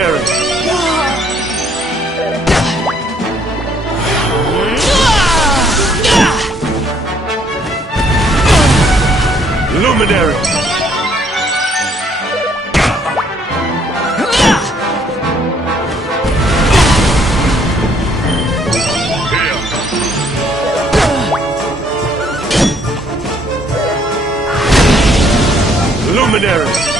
Luminary! Luminary! Luminary!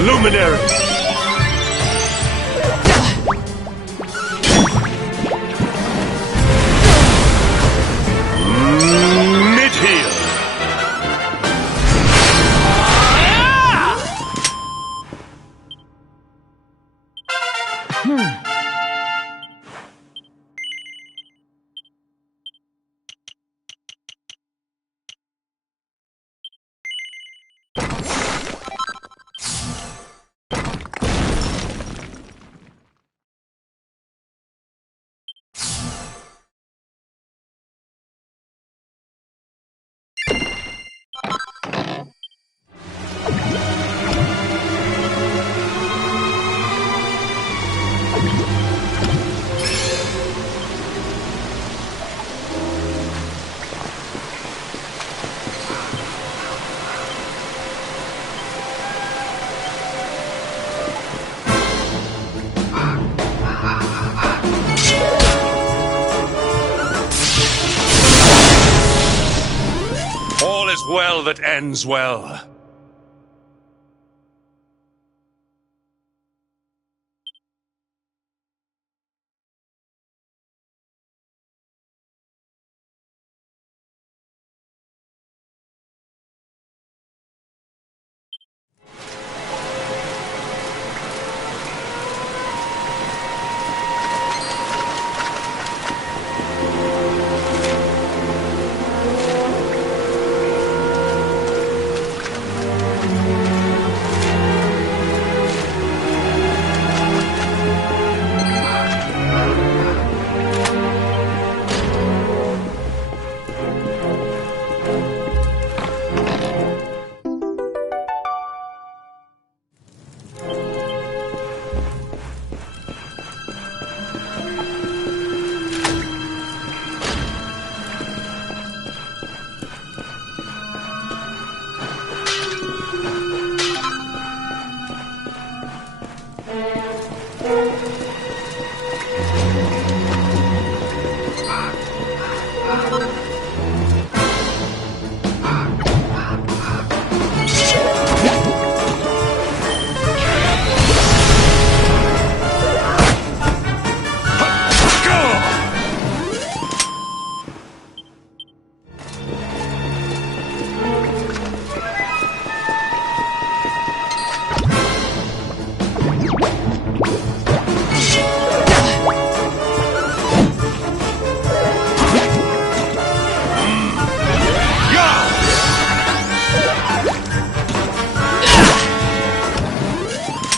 Luminary! Mid-heal! All is well that ends well.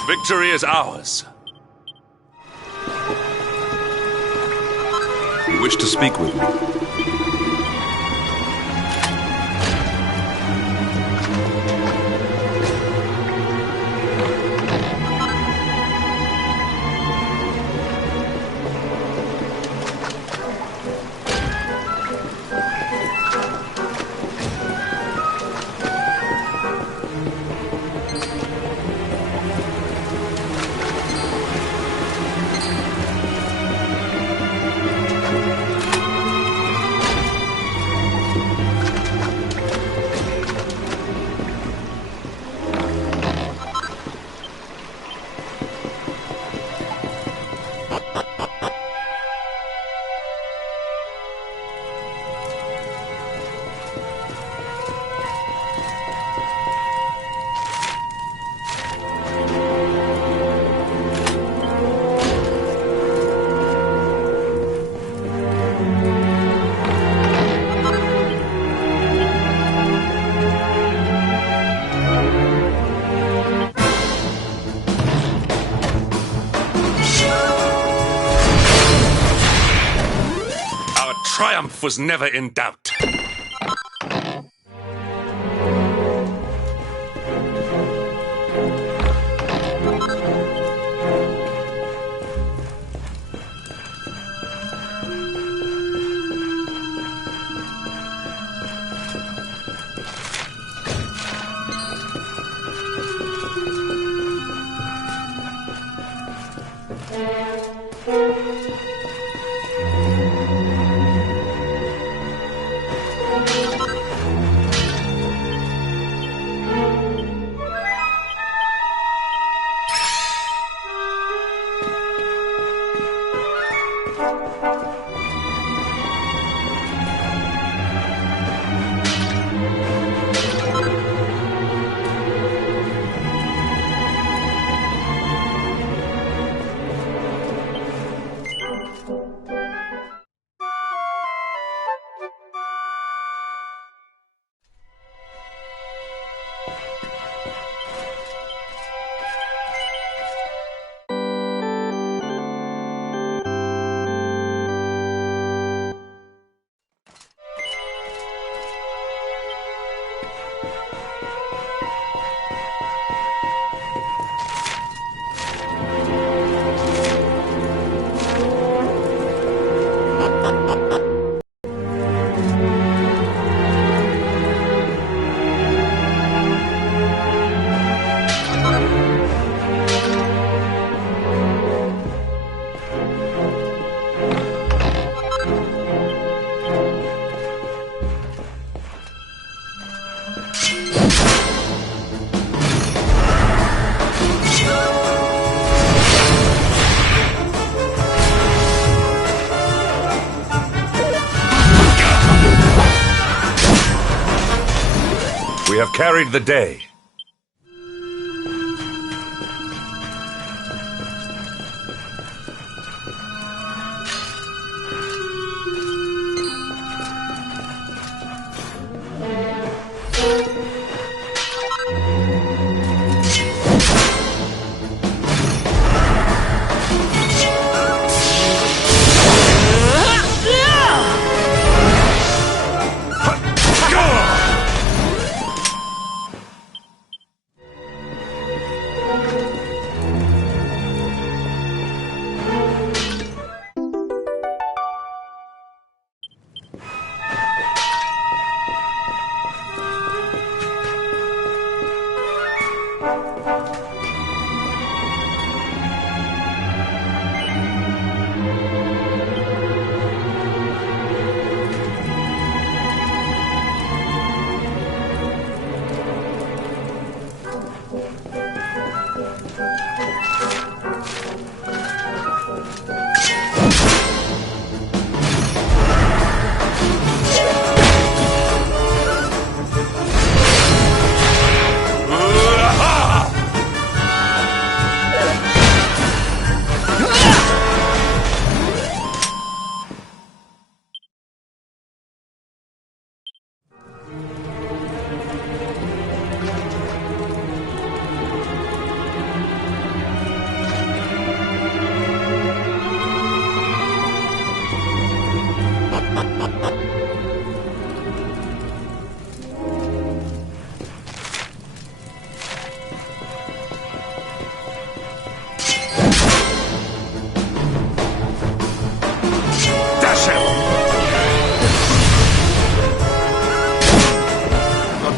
Victory is ours. You wish to speak with me? Triumph was never in doubt. have carried the day.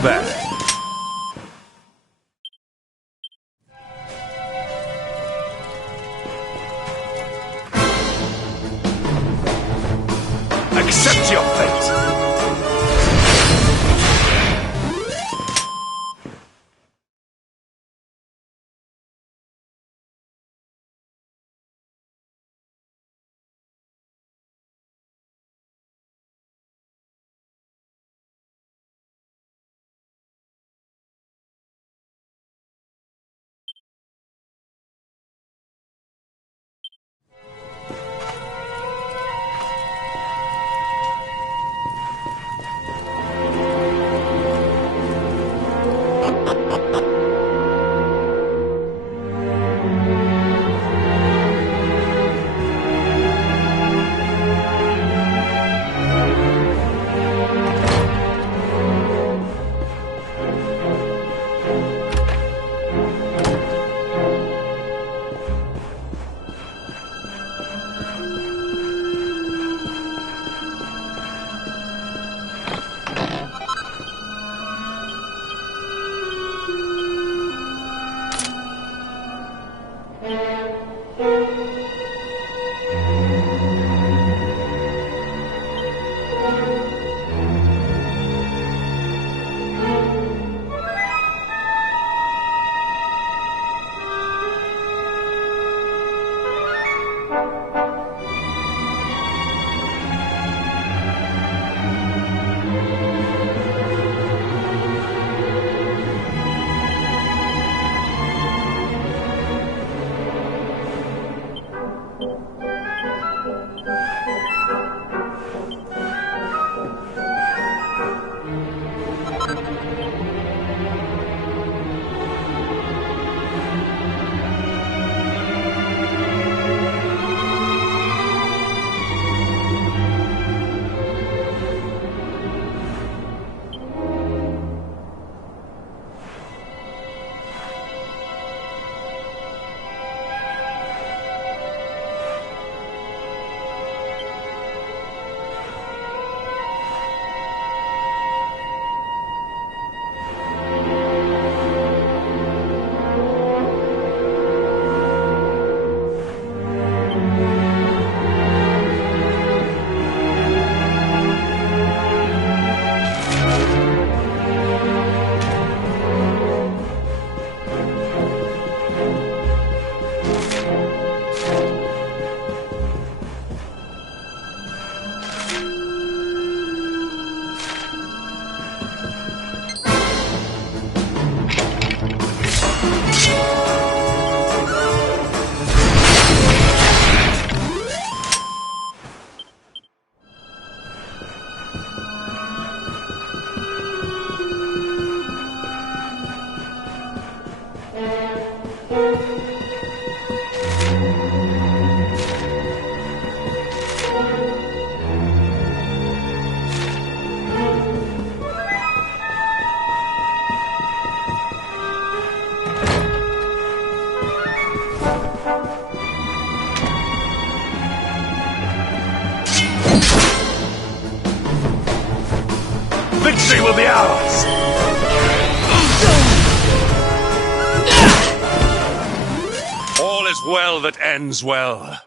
Bad. Accept your fate! Victory will be ours! All is well that ends well.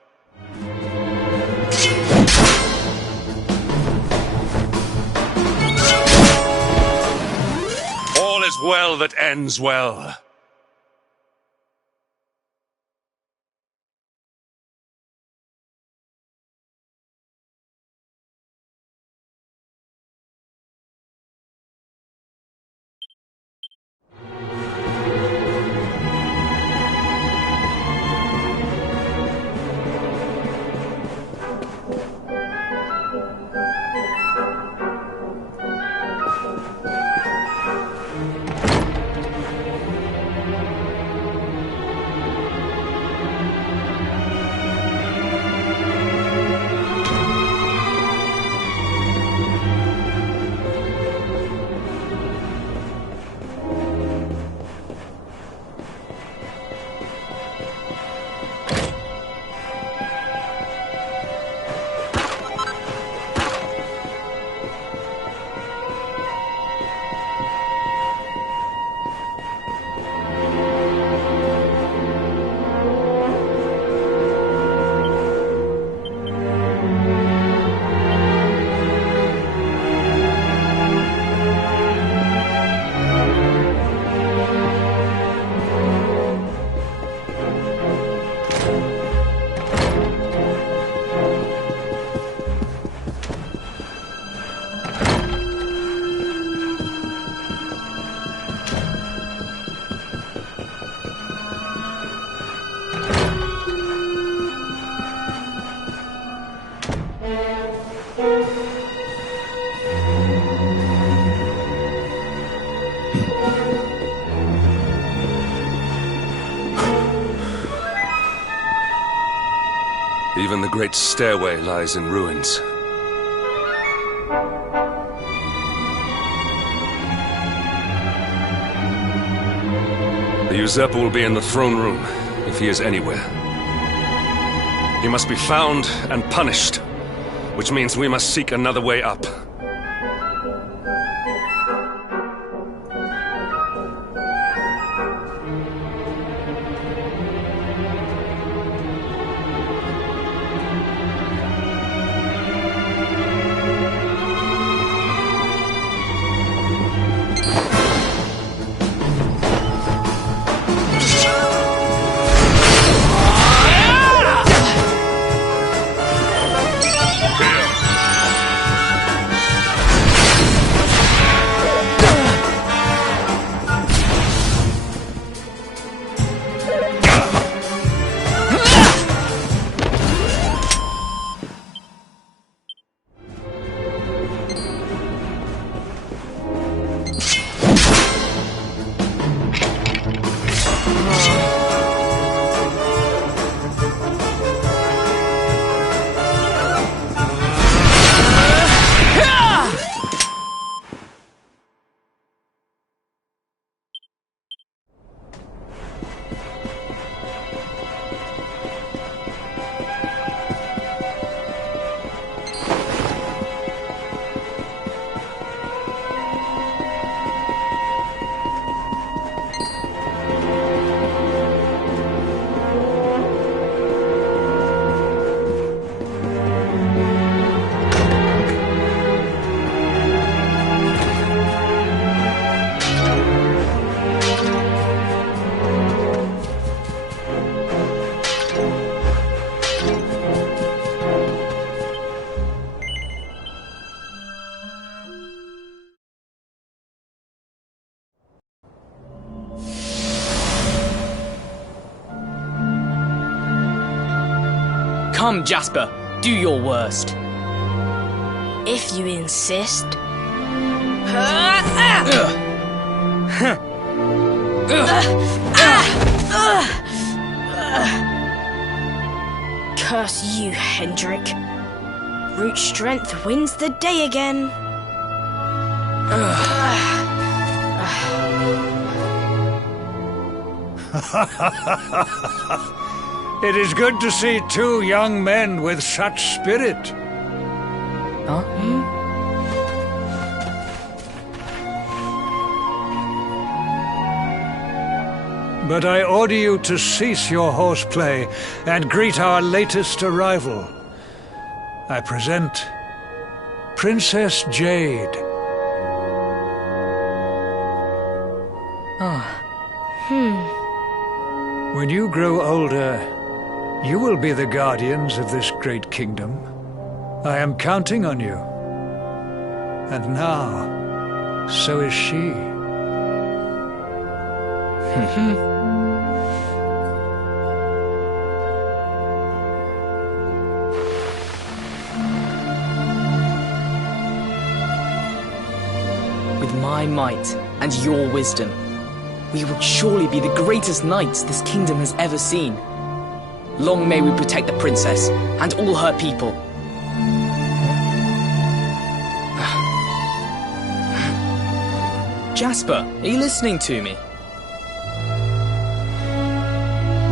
All is well that ends well. Even the great stairway lies in ruins. The usurper will be in the throne room, if he is anywhere. He must be found and punished, which means we must seek another way up. Come, Jasper, do your worst. If you insist. Ugh. just you, Hendrik. Brute strength wins the day again. It is good to see two young men with such spirit. Huh? But I order you to cease your horseplay and greet our latest arrival. I present Princess Jade. When you grow older, you will be the guardians of this great kingdom. I am counting on you. And now, so is she. With my might and your wisdom, we will surely be the greatest knights this kingdom has ever seen. Long may we protect the princess and all her people. Jasper, are you listening to me?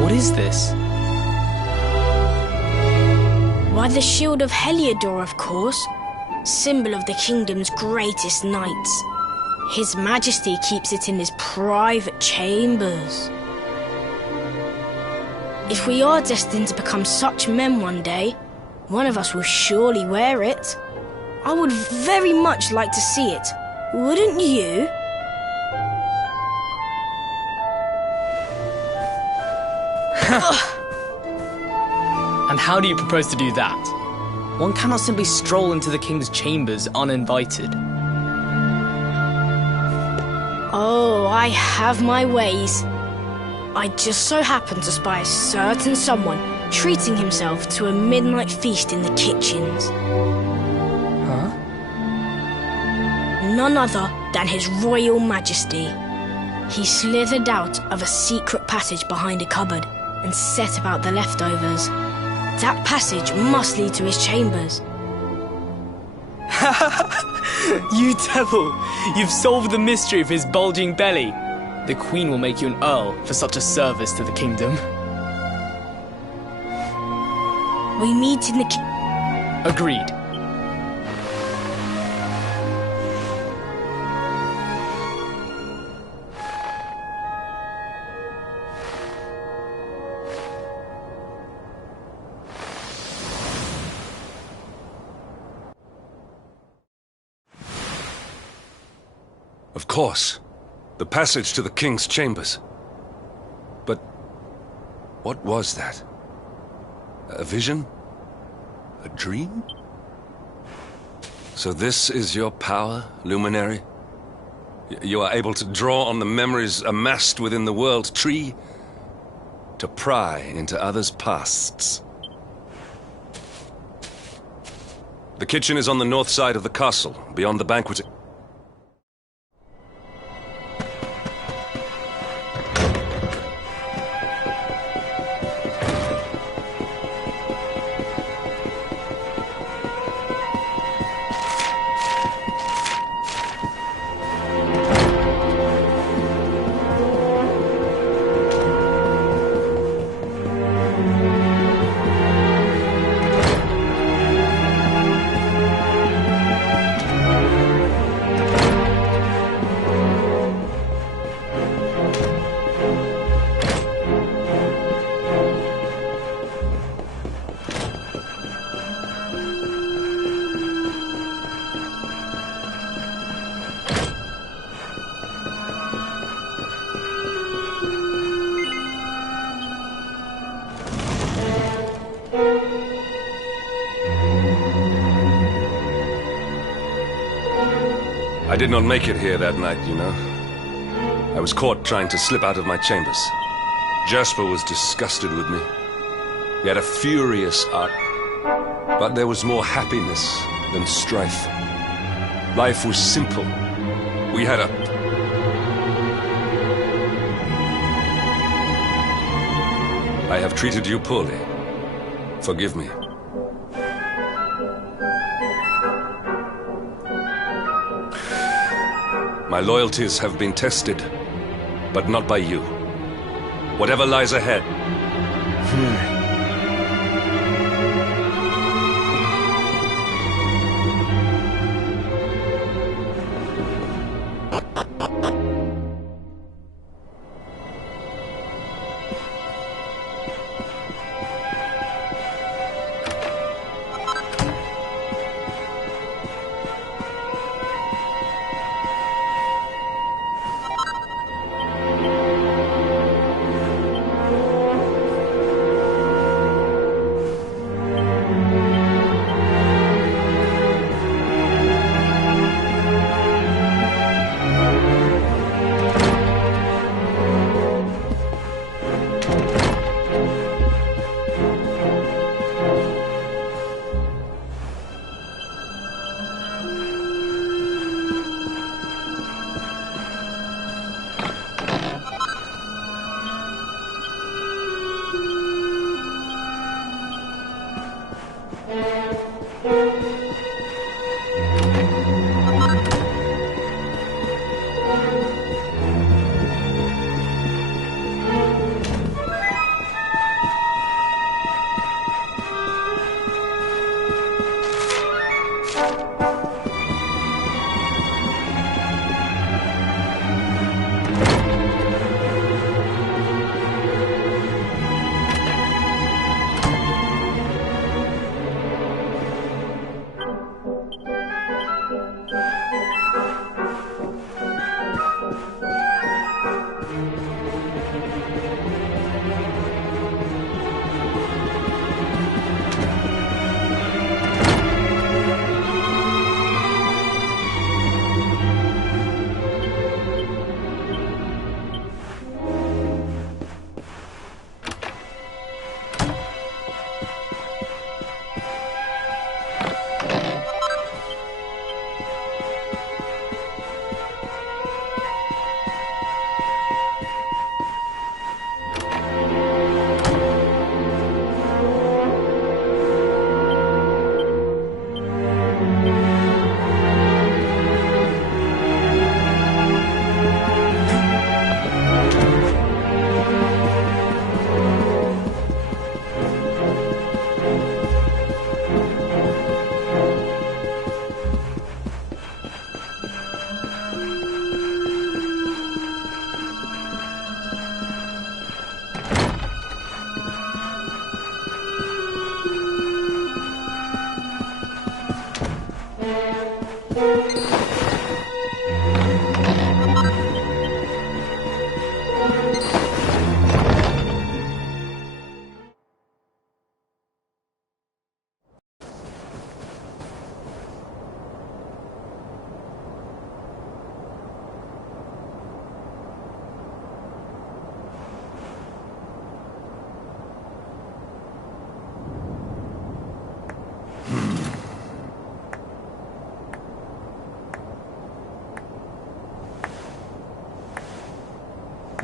What is this? Why, the shield of Heliodor, of course. Symbol of the kingdom's greatest knights. His Majesty keeps it in his private chambers. If we are destined to become such men one day, one of us will surely wear it. I would very much like to see it. Wouldn't you? And how do you propose to do that? One cannot simply stroll into the king's chambers uninvited. Oh, I have my ways. I just so happened to spy a certain someone treating himself to a midnight feast in the kitchens. Huh? None other than His Royal Majesty. He slithered out of a secret passage behind a cupboard and set about the leftovers. That passage must lead to his chambers. You devil! You've solved the mystery of his bulging belly. The Queen will make you an earl for such a service to the kingdom. We meet in the Agreed. Of course. The passage to the king's chambers. But what was that? A vision? A dream? So this is your power, Luminary? You are able to draw on the memories amassed within the world tree to pry into others' pasts. The kitchen is on the north side of the castle, beyond the banqueting. I did not make it here that night, you know. I was caught trying to slip out of my chambers. Jasper was disgusted with me. He had a furious eye. But there was more happiness than strife. Life was simple. We had I have treated you poorly. Forgive me. My loyalties have been tested, but not by you. Whatever lies ahead.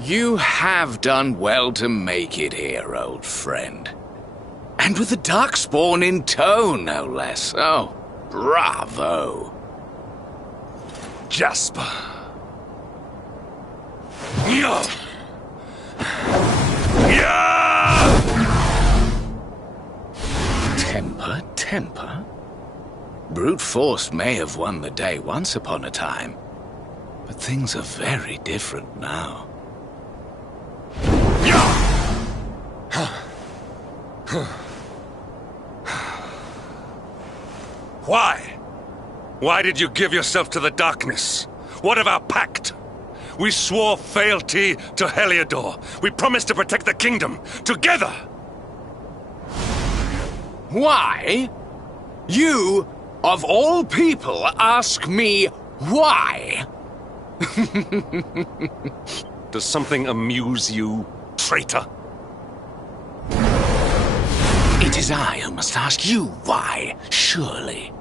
You have done well to make it here, old friend. And with the Darkspawn in tow, no less. Oh, bravo. Jasper. Yeah. Temper, temper. Brute force may have won the day once upon a time, but things are very different now. Why? Why did you give yourself to the darkness? What of our pact? We swore fealty to Heliodor. We promised to protect the kingdom, together! Why? You, of all people, ask me why? Does something amuse you, traitor? It is I who must ask you why, surely.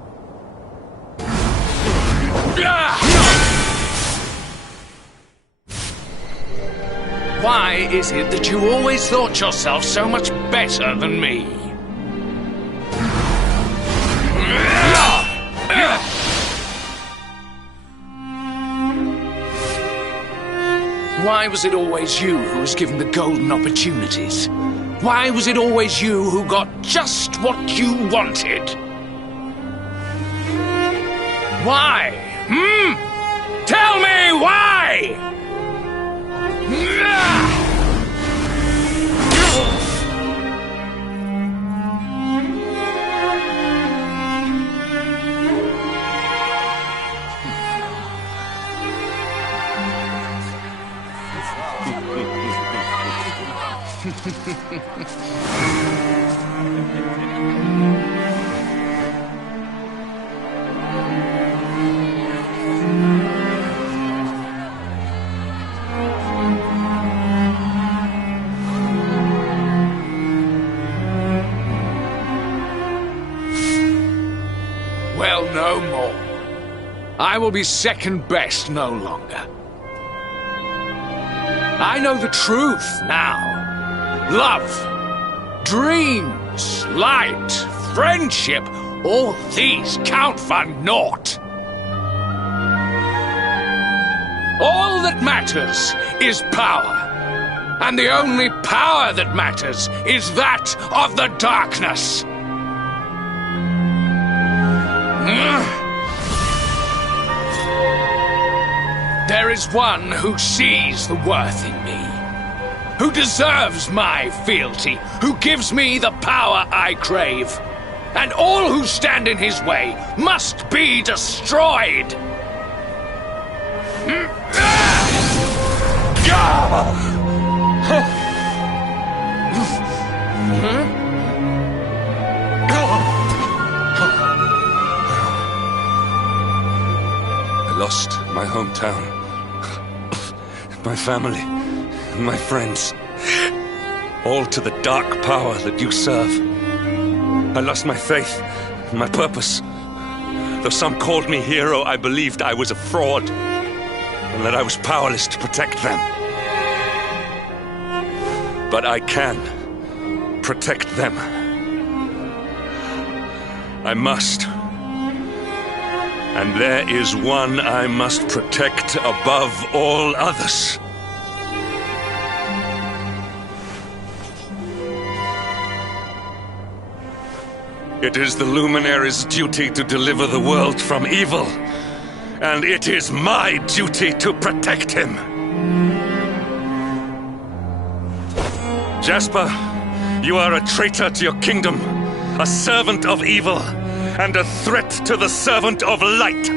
Why is it that you always thought yourself so much better than me? Why was it always you who was given the golden opportunities? Why was it always you who got just what you wanted? Why? Tell me why! Well, no more. I will be second best no longer. I know the truth now. Love, dreams, light, friendship, all these count for naught. All that matters is power. And the only power that matters is that of the darkness. There is one who sees the worth in me, who deserves my fealty, who gives me the power I crave, and all who stand in his way must be destroyed. I lost my hometown, my family, my friends, all to the dark power that you serve. I lost my faith, my purpose. Though some called me hero, I believed I was a fraud, and that I was powerless to protect them. But I can protect them. I must. And there is one I must protect above all others. It is the Luminary's duty to deliver the world from evil, and it is my duty to protect him. Jasper, you are a traitor to your kingdom, a servant of evil, and a threat to the servant of light.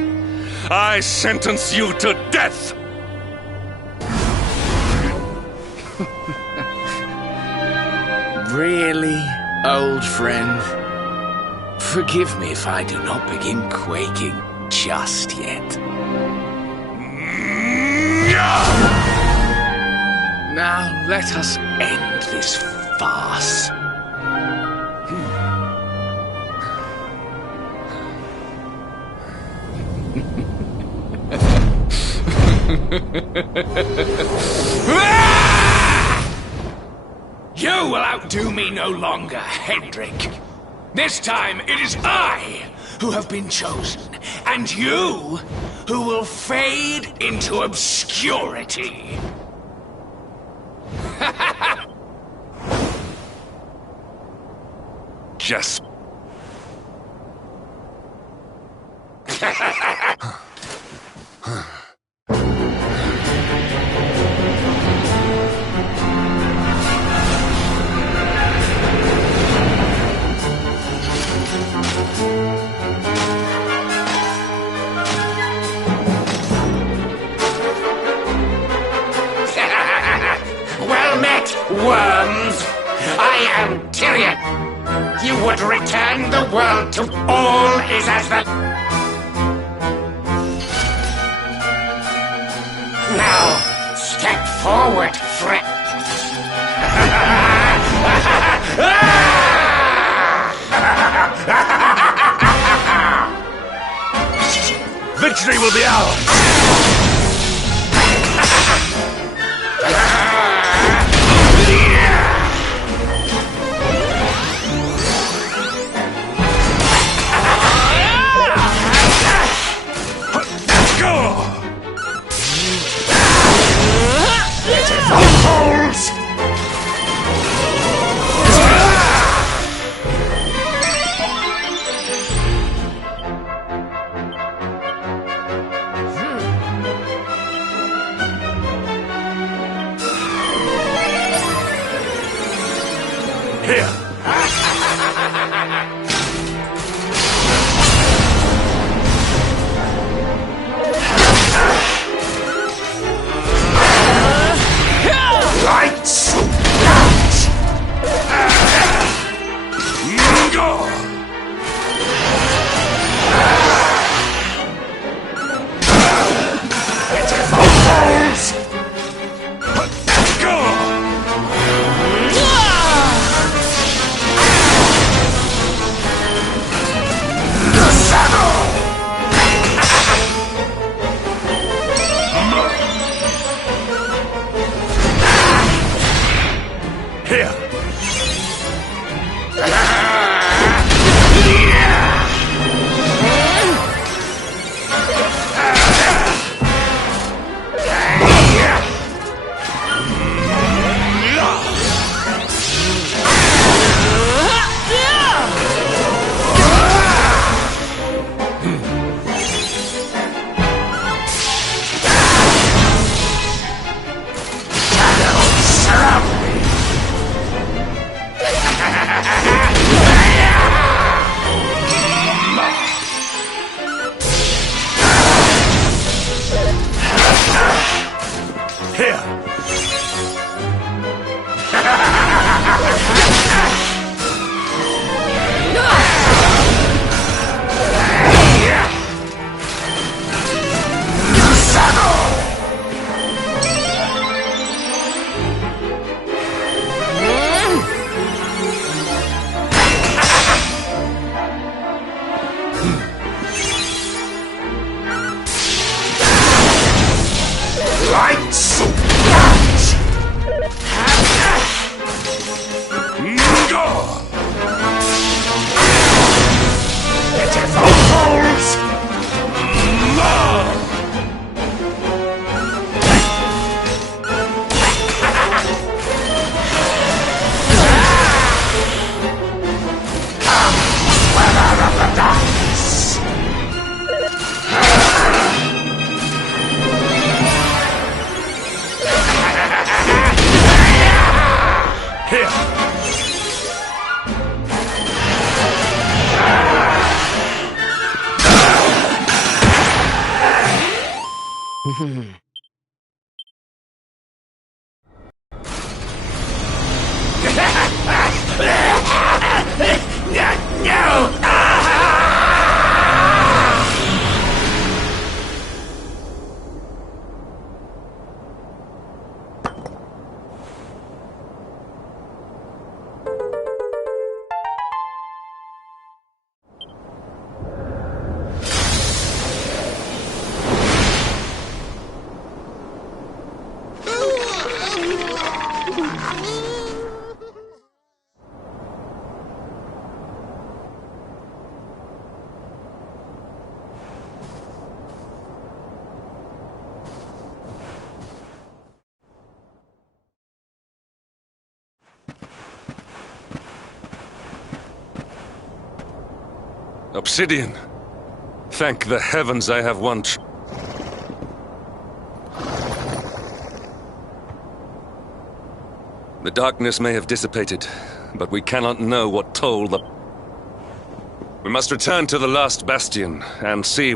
I sentence you to death! Really, old friend? Forgive me if I do not begin quaking just yet. Now let us end this farce. You will outdo me no longer, Hendrik. This time it is I who have been chosen, and you who will fade into obscurity. Just... Well met, worms! I am Tyrion. You would return the world to all is as the... Now, step forward, friend. Victory will be ours! Here! Obsidian. Thank the heavens I have one The darkness may have dissipated, but we cannot know what toll the... We must return to the last bastion and see...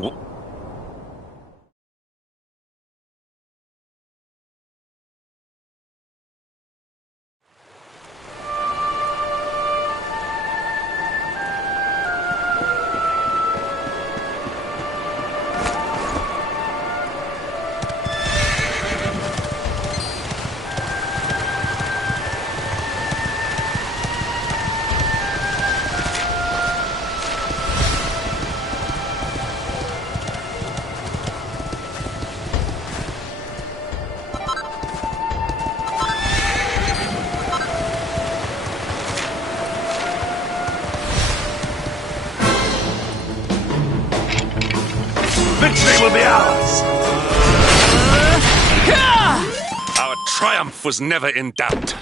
Victory will be ours! Our triumph was never in doubt.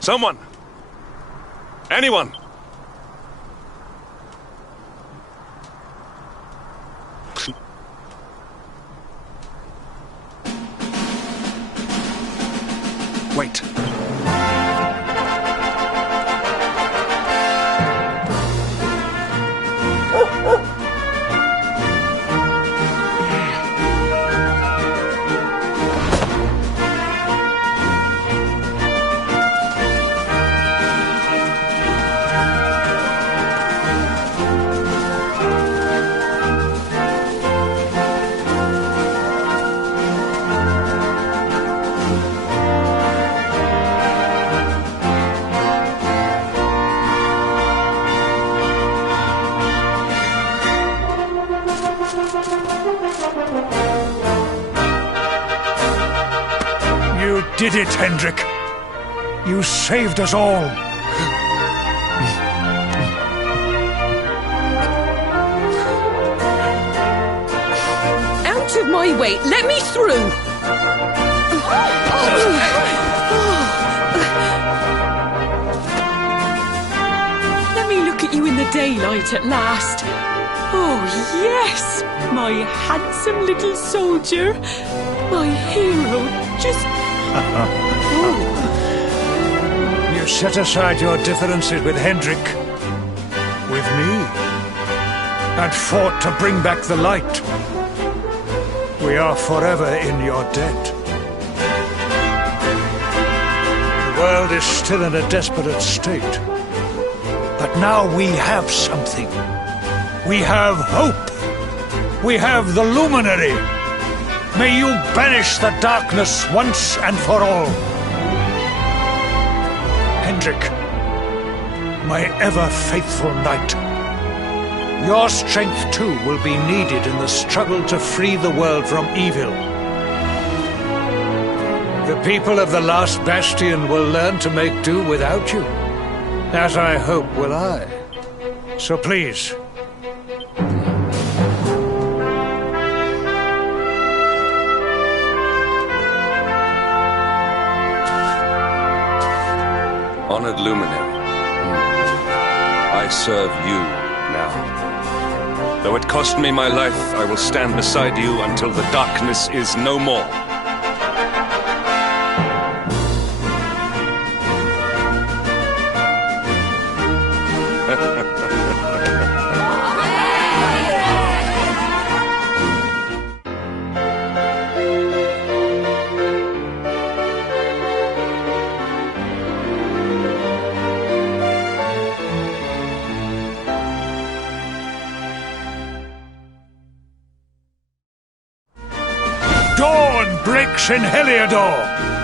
Someone! Anyone! Wait. You did it, Hendrik. You saved us all. Out of my way! Let me through! Let me look at you in the daylight at last. Oh, yes! My handsome little soldier. My hero. Just... You set aside your differences with Hendrik, with me, and fought to bring back the light. We are forever in your debt. The world is still in a desperate state. But now we have something. We have hope. We have the luminary. May you banish the darkness once and for all. Hendrik, my ever-faithful knight, your strength too will be needed in the struggle to free the world from evil. The people of the last bastion will learn to make do without you, as I hope will I. So please, Honored Luminary, I serve you now. Though it cost me my life, I will stand beside you until the darkness is no more. awaits in Heliodor!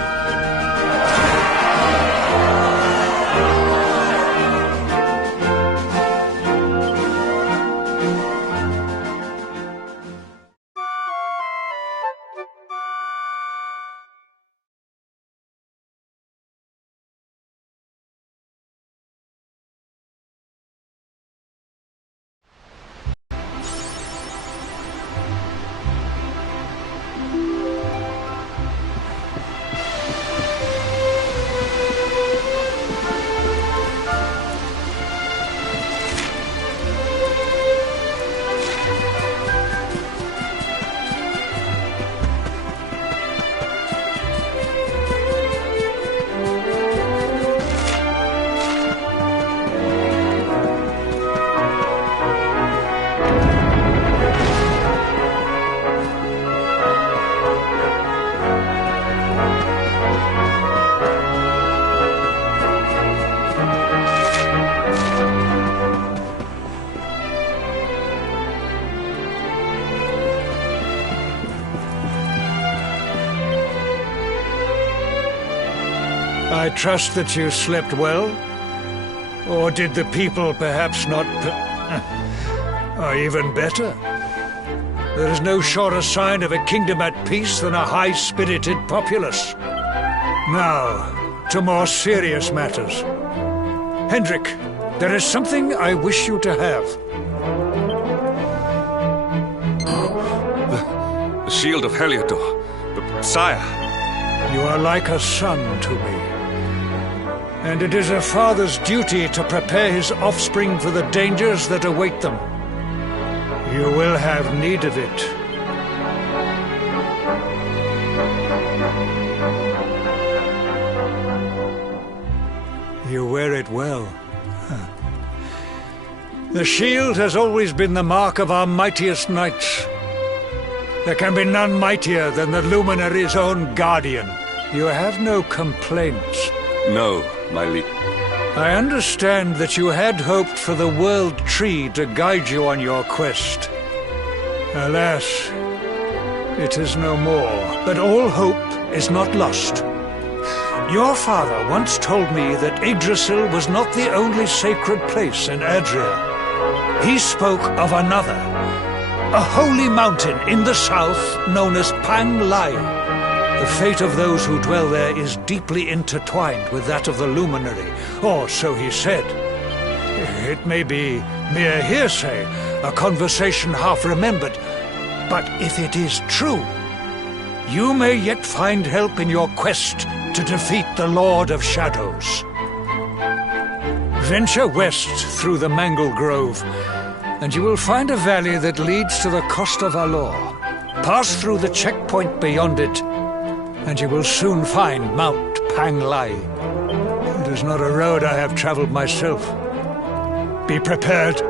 I trust that you slept well? Or did the people perhaps not... Or even better, there is no surer sign of a kingdom at peace than a high-spirited populace. Now, to more serious matters. Hendrik, there is something I wish you to have. The shield of Heliodor. But, sire... You are like a son to me. And it is a father's duty to prepare his offspring for the dangers that await them. You will have need of it. You wear it well. The shield has always been the mark of our mightiest knights. There can be none mightier than the Luminary's own guardian. You have no complaints. No, my liege. I understand that you had hoped for the World Tree to guide you on your quest. Alas, it is no more. But all hope is not lost. Your father once told me that Yggdrasil was not the only sacred place in Adria. He spoke of another, a holy mountain in the south known as Pang Lai. The fate of those who dwell there is deeply intertwined with that of the Luminary, or so he said. It may be mere hearsay, a conversation half remembered, but if it is true, you may yet find help in your quest to defeat the Lord of Shadows. Venture west through the Mangle Grove, and you will find a valley that leads to the Coast of Alor. Pass through the checkpoint beyond it, and you will soon find Mount Pang Lai. It is not a road I have traveled myself. Be prepared.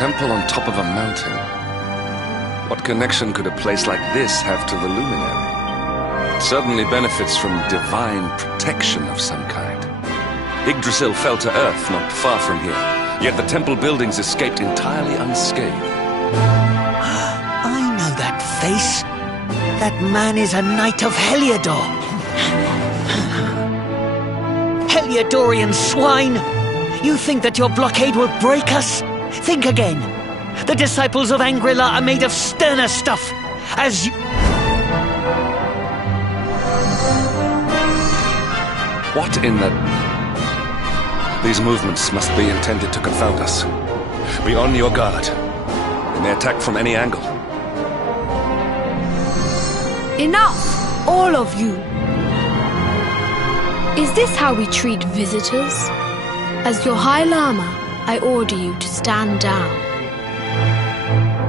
temple on top of a mountain. What connection could a place like this have to the luminary? It certainly benefits from divine protection of some kind. Yggdrasil fell to earth not far from here, yet the temple buildings escaped entirely unscathed. I know that face. That man is a knight of Heliodor. Heliodorian swine! You think that your blockade will break us? Think again. The disciples of Angrila are made of sterner stuff, as you... What in the... These movements must be intended to confound us. Be on your guard. They may attack from any angle. Enough, all of you. Is this how we treat visitors? As your High Lama, I order you to stand down.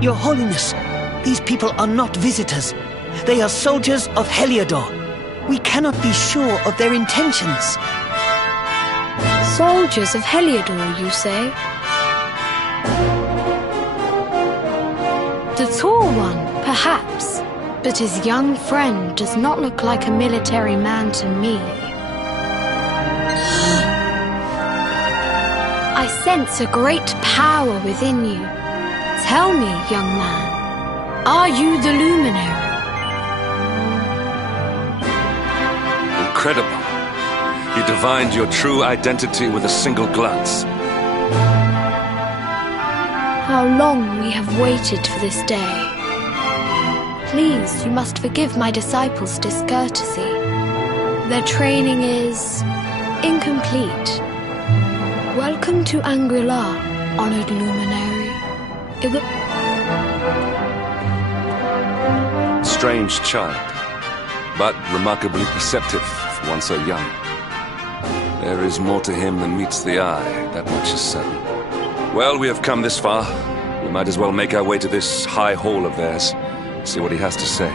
Your Holiness, these people are not visitors. They are soldiers of Heliodor. We cannot be sure of their intentions. Soldiers of Heliodor, you say? The tall one, perhaps, but his young friend does not look like a military man to me. I sense a great power within you. Tell me, young man, are you the luminary? Incredible. You divined your true identity with a single glance. How long we have waited for this day. Please, you must forgive my disciples' discourtesy. Their training is incomplete. Welcome to Angri-La, honored luminary. Strange child, but remarkably perceptive for one so young. There is more to him than meets the eye, that much is certain. Well, we have come this far. We might as well make our way to this high hall of theirs, see what he has to say.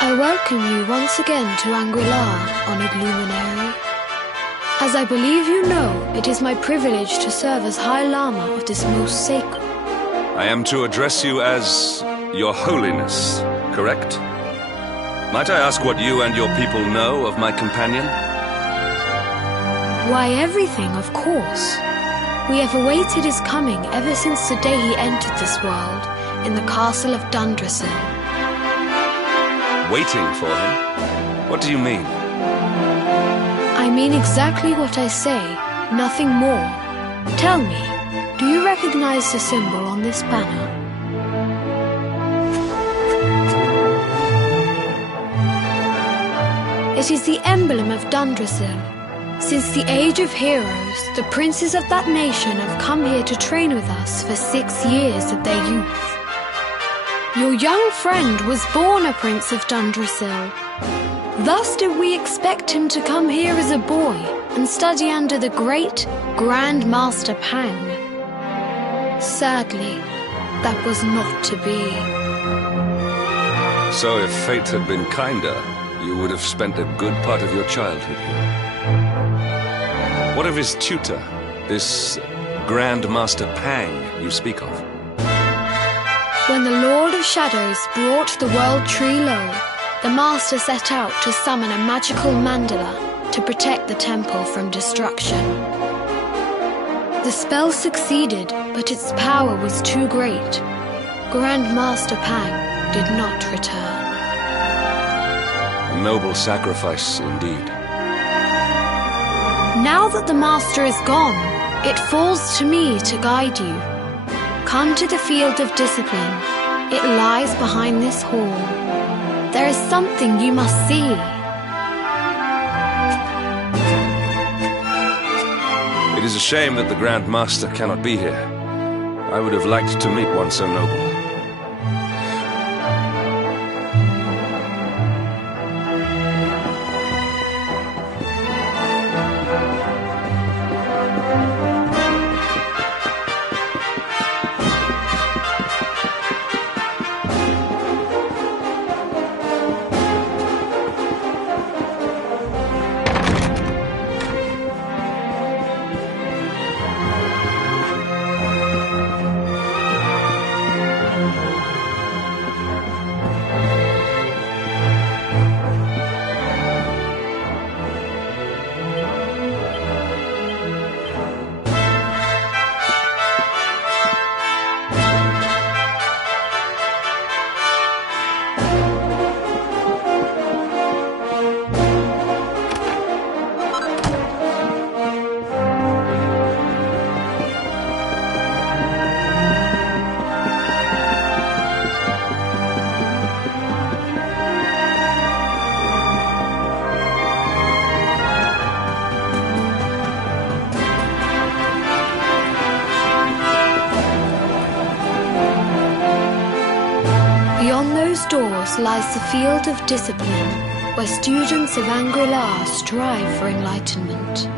I welcome you once again to Angri-La, honored luminary. As I believe you know, it is my privilege to serve as High Lama of this most sacred. I am to address you as Your Holiness, correct? Might I ask what you and your people know of my companion? Why, everything, of course. We have awaited his coming ever since the day he entered this world in the castle of Dundrasil. Waiting for him? What do you mean? I mean exactly what I say, nothing more. Tell me, do you recognize the symbol on this banner? It is the emblem of Dundrasil. Since the age of heroes, the princes of that nation have come here to train with us for 6 years of their youth. Your young friend was born a prince of Dundrasil. Thus did we expect him to come here as a boy and study under the great Grand Master Pang. Sadly, that was not to be. So if fate had been kinder, you would have spent a good part of your childhood here. What of his tutor, this Grand Master Pang you speak of? When the Lord of Shadows brought the world tree low, the Master set out to summon a magical mandala to protect the temple from destruction. The spell succeeded, but its power was too great. Grand Master Pang did not return. A noble sacrifice indeed. Now that the Master is gone, it falls to me to guide you. Come to the field of discipline. It lies behind this hall. There is something you must see. It is a shame that the Grand Master cannot be here. I would have liked to meet one so noble. Heroes lies the field of discipline, where students of Angri-La strive for enlightenment.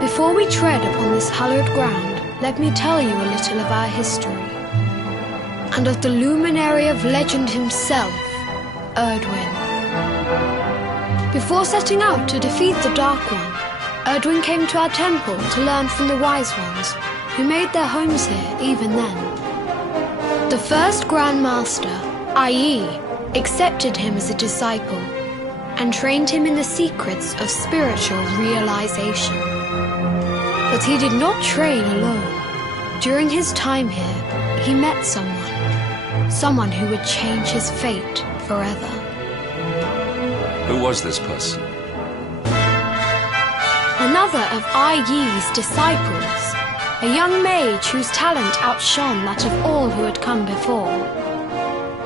Before we tread upon this hallowed ground, let me tell you a little of our history, and of the luminary of legend himself, Erdwin. Before setting out to defeat the Dark One, Erdwin came to our temple to learn from the Wise Ones, who made their homes here even then. The first Grand Master, i.e., accepted him as a disciple, and trained him in the secrets of spiritual realization. But he did not train alone. During his time here, he met someone who would change his fate forever. Who was this person? Another of Ai Yi's disciples, a young mage whose talent outshone that of all who had come before.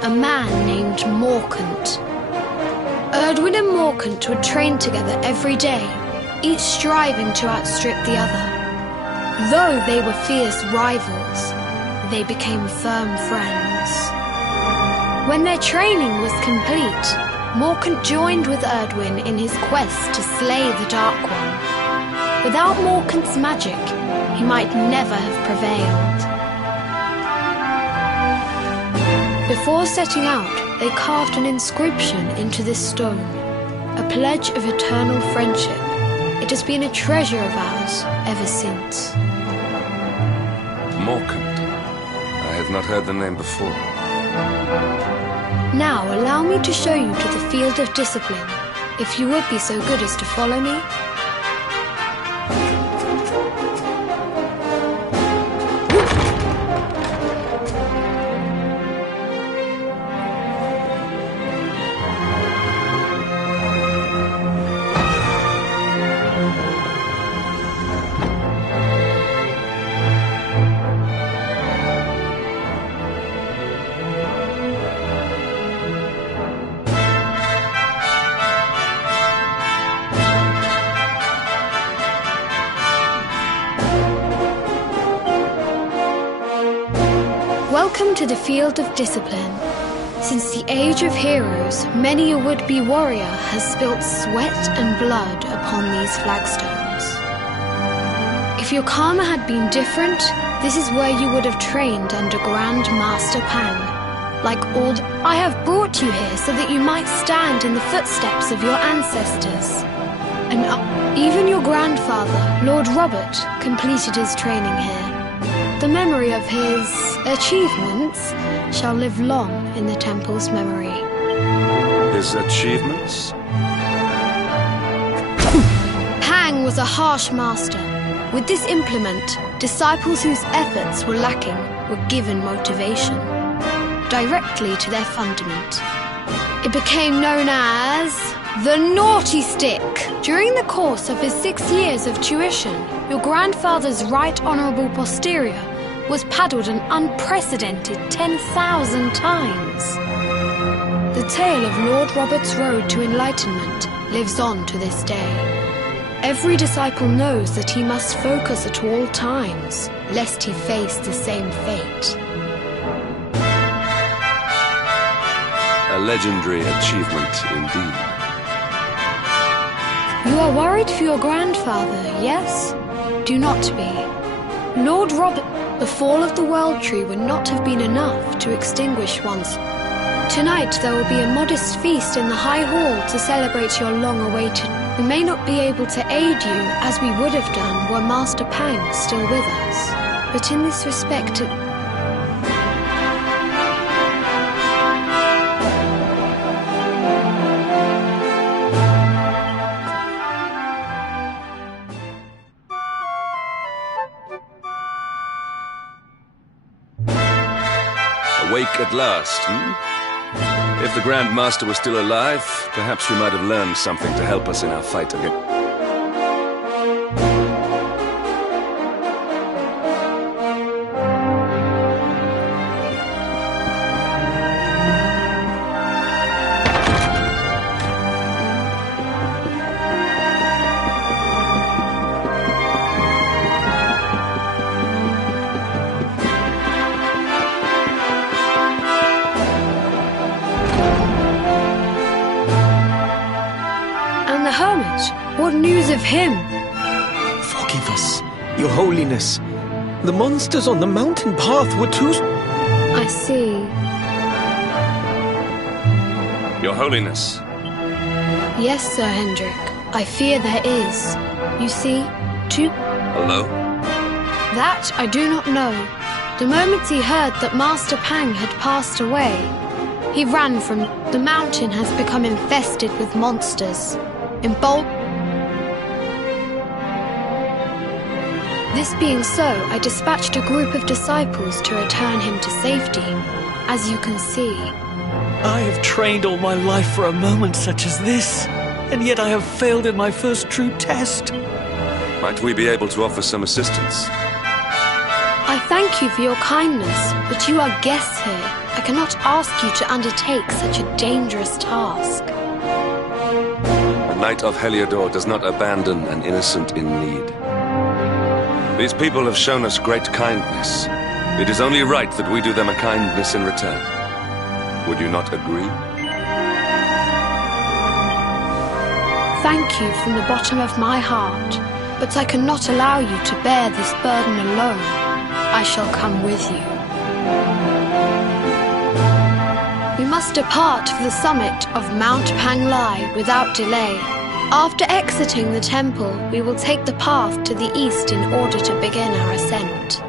A man named Morkant. Erdwin and Morkant would train together every day, each striving to outstrip the other. Though they were fierce rivals, they became firm friends. When their training was complete, Morkant joined with Erdwin in his quest to slay the Dark One. Without Morkant's magic, he might never have prevailed. Before setting out, they carved an inscription into this stone, a pledge of eternal friendship. It has been a treasure of ours ever since. Morkant. I have not heard the name before. Now allow me to show you to the field of discipline, if you would be so good as to follow me. Welcome to the field of discipline. Since the age of heroes, many a would-be warrior has spilt sweat and blood upon these flagstones. If your karma had been different, this is where you would have trained under Grand Master Pang. Like all, I have brought you here so that you might stand in the footsteps of your ancestors. And even your grandfather, Lord Robert, completed his training here. The memory of his achievements shall live long in the temple's memory. His achievements? Pang was a harsh master. With this implement, disciples whose efforts were lacking were given motivation, directly to their fundament. It became known as the Naughty Stick. During the course of his 6 years of tuition, your grandfather's right honourable posterior was paddled an unprecedented 10,000 times. The tale of Lord Robert's road to enlightenment lives on to this day. Every disciple knows that he must focus at all times, lest he face the same fate. A legendary achievement indeed. You are worried for your grandfather, yes? Do not be. Lord Robert, the fall of the World Tree would not have been enough to extinguish one's. Tonight there will be a modest feast in the High Hall to celebrate your long-awaited. We may not be able to aid you as we would have done were Master Pang still with us, but in this respect, Awake at last, If the Grand Master was still alive, perhaps we might have learned something to help us in our fight against... of him. Forgive us, Your Holiness. The monsters on the mountain path were too... I see. Your Holiness. Yes, Sir Hendrik. I fear there is. You see, two... Hello? That I do not know. The moment he heard that Master Pang had passed away, he ran from... The mountain has become infested with monsters. This being so, I dispatched a group of disciples to return him to safety. As you can see... I have trained all my life for a moment such as this, and yet I have failed in my first true test. Might we be able to offer some assistance? I thank you for your kindness, but you are guests here. I cannot ask you to undertake such a dangerous task. A knight of Heliodor does not abandon an innocent in need. These people have shown us great kindness. It is only right that we do them a kindness in return. Would you not agree? Thank you from the bottom of my heart, but I cannot allow you to bear this burden alone. I shall come with you. We must depart for the summit of Mount Panglai without delay. After exiting the temple, we will take the path to the east in order to begin our ascent.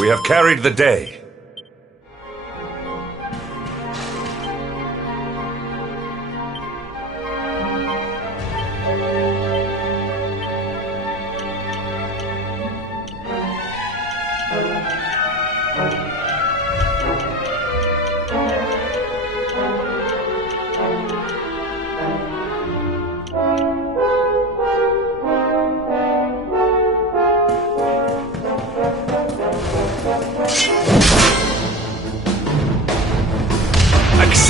We have carried the day.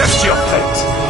Accept your fate!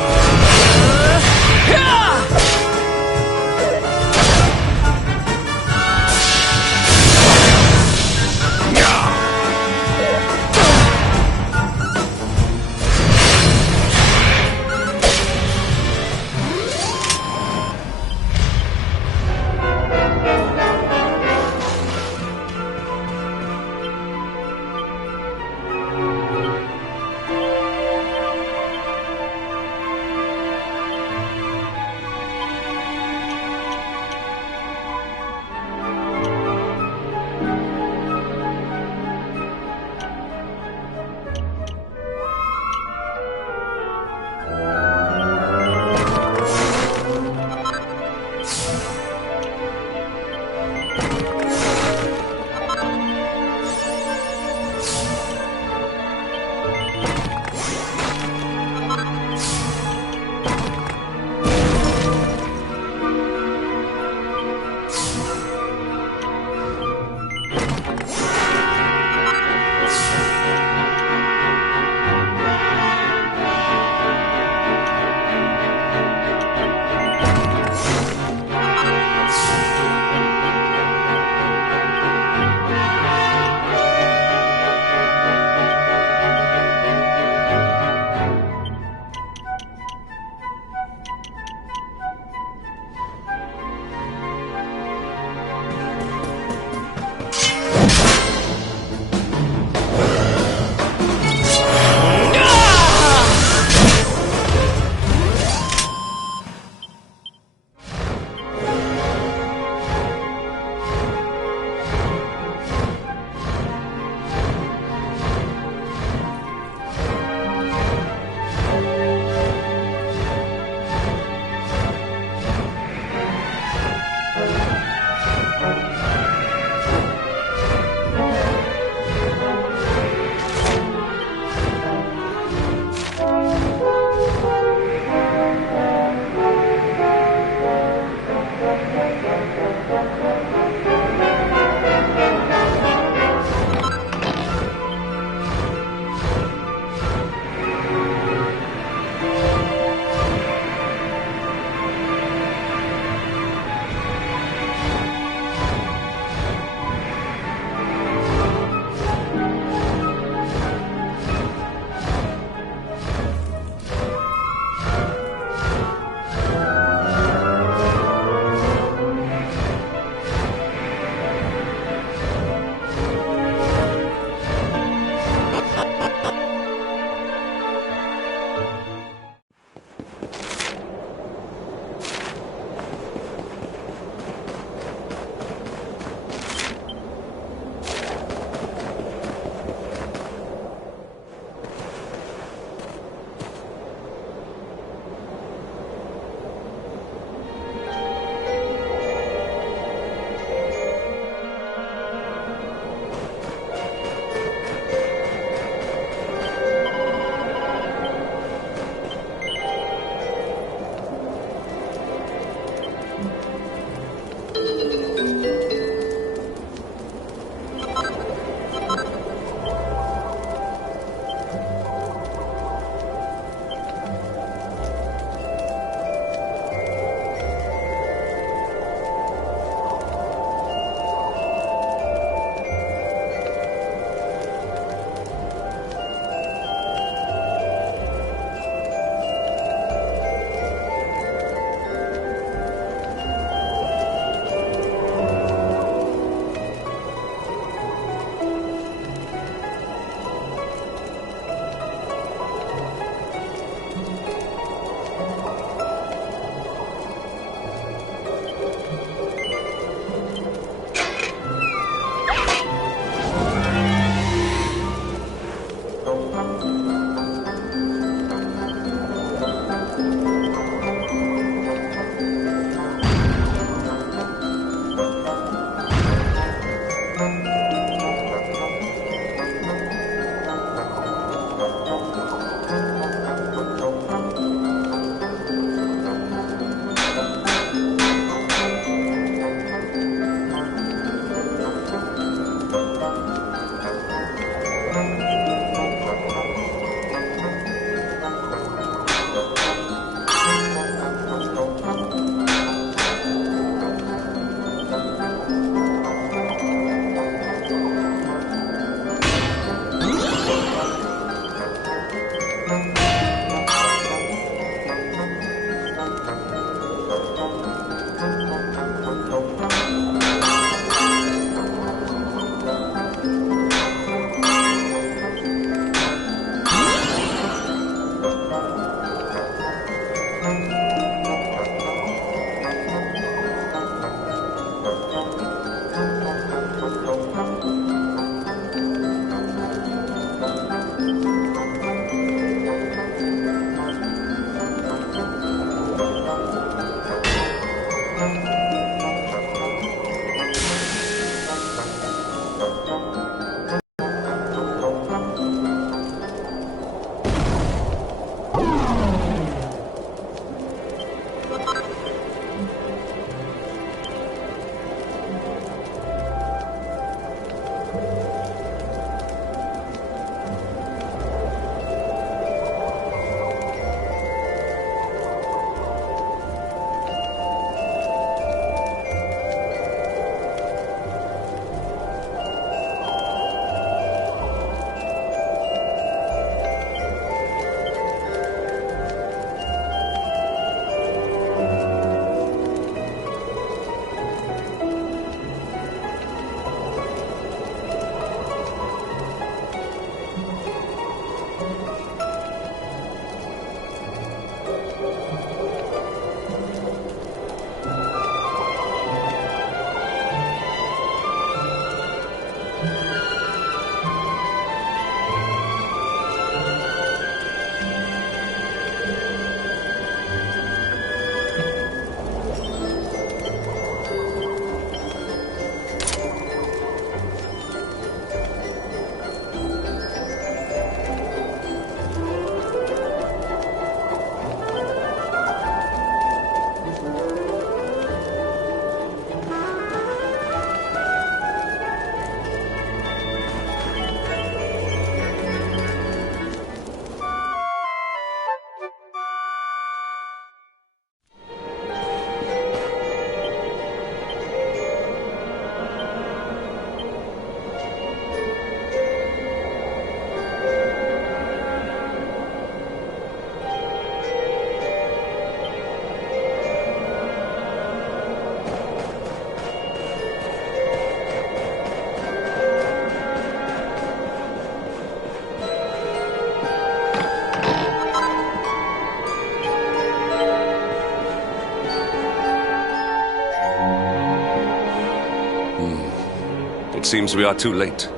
It seems we are too late.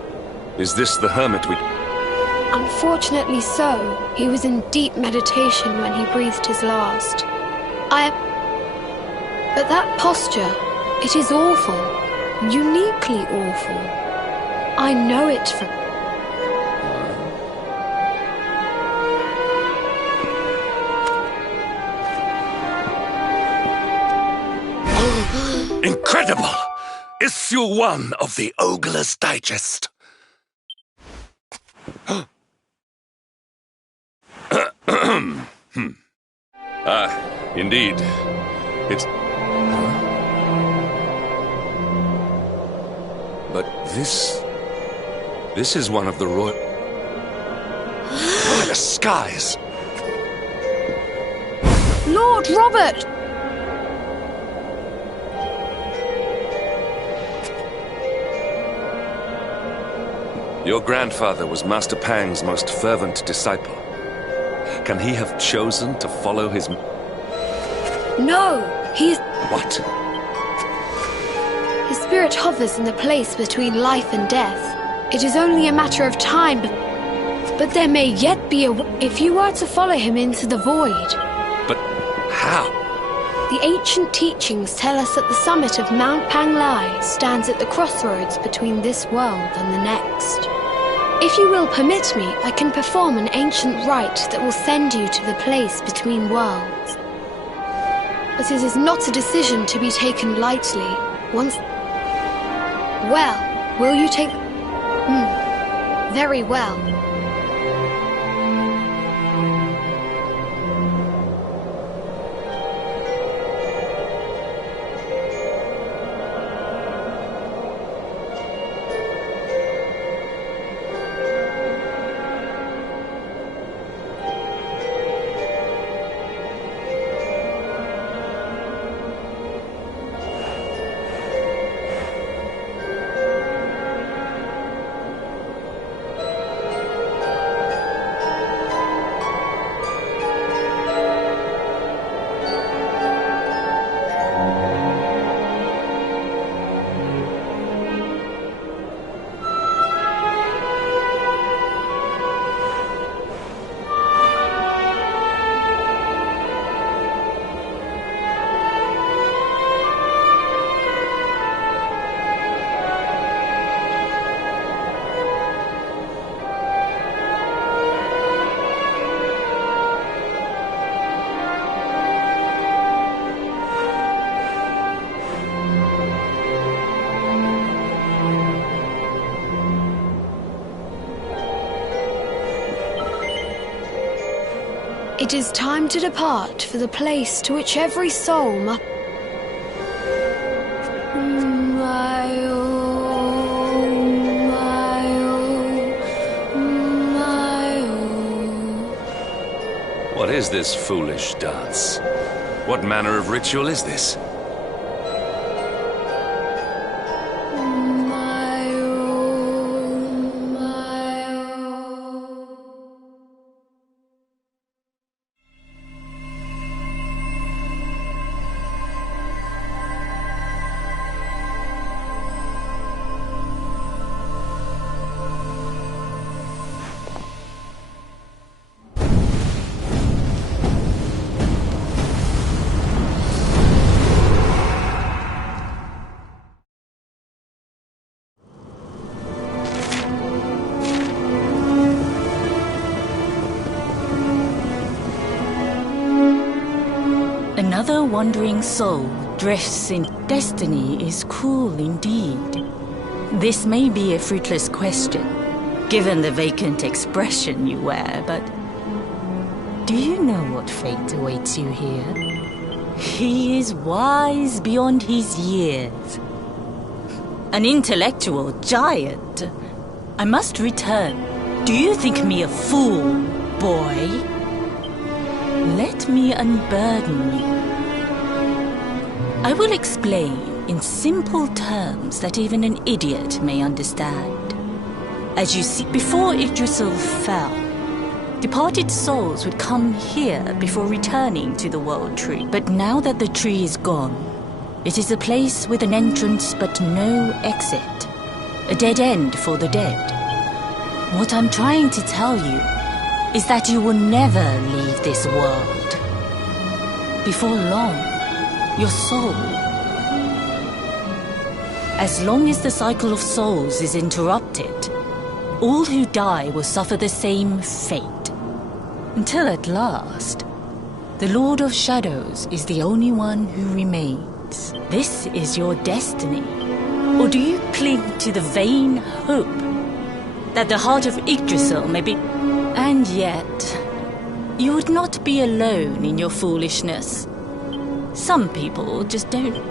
Is this the hermit we... Unfortunately so. He was in deep meditation when he breathed his last. But that posture, it is awful. Uniquely awful. I know it from... Incredible! Issue 1 of the Ogler's Digest. Indeed. It's... But this is one of the royal... The skies! Lord Robert! Your grandfather was Master Pang's most fervent disciple. Can he have chosen to follow his... No! He is... What? His spirit hovers in the place between life and death. It is only a matter of time, but there may yet be a... If you were to follow him into the void... But how? The ancient teachings tell us that the summit of Mount Panglai stands at the crossroads between this world and the next. If you will permit me, I can perform an ancient rite that will send you to the place between worlds. But it is not a decision to be taken lightly. Once... Well, will you take... Very well. It is time to depart for the place to which every soul must... What is this foolish dance? What manner of ritual is this? Another wandering soul drifts in destiny is cruel indeed. This may be a fruitless question, given the vacant expression you wear, but do you know what fate awaits you here? He is wise beyond his years. An intellectual giant. I must return. Do you think me a fool, boy? Let me unburden you. I will explain in simple terms that even an idiot may understand. As you see, before Yggdrasil fell, departed souls would come here before returning to the World Tree. But now that the tree is gone, it is a place with an entrance but no exit. a dead end for the dead. What I'm trying to tell you is that you will never leave this world. Before long, your soul. As long as the cycle of souls is interrupted, all who die will suffer the same fate. Until at last, the Lord of Shadows is the only one who remains. This is your destiny. Or do you cling to the vain hope that the heart of Yggdrasil may be... And yet, you would not be alone in your foolishness. Some people just don't...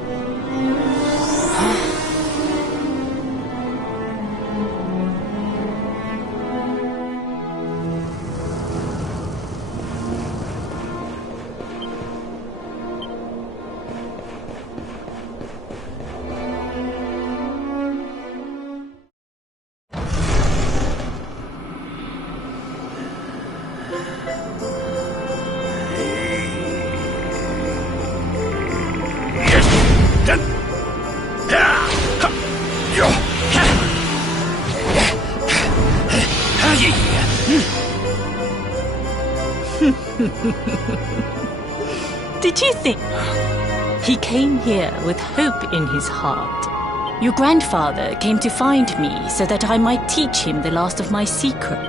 Did you think? He came here with hope in his heart. Your grandfather came to find me so that I might teach him the last of my secret.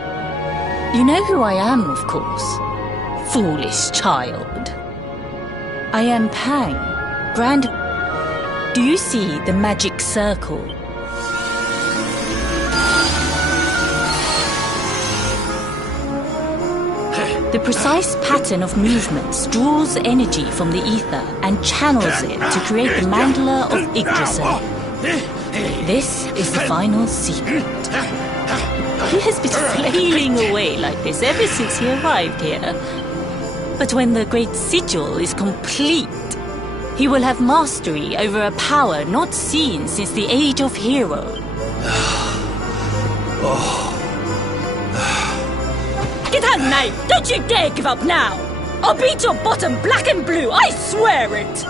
You know who I am, of course. Foolish child. I am Pang, Do you see the magic circle? The precise pattern of movements draws energy from the ether and channels it to create the mandala of Yggdrasil. This is the final secret. He has been flailing away like this ever since he arrived here. But when the great sigil is complete, he will have mastery over a power not seen since the Age of Hero. Get out, mate! Don't you dare give up now! I'll beat your bottom black and blue, I swear it!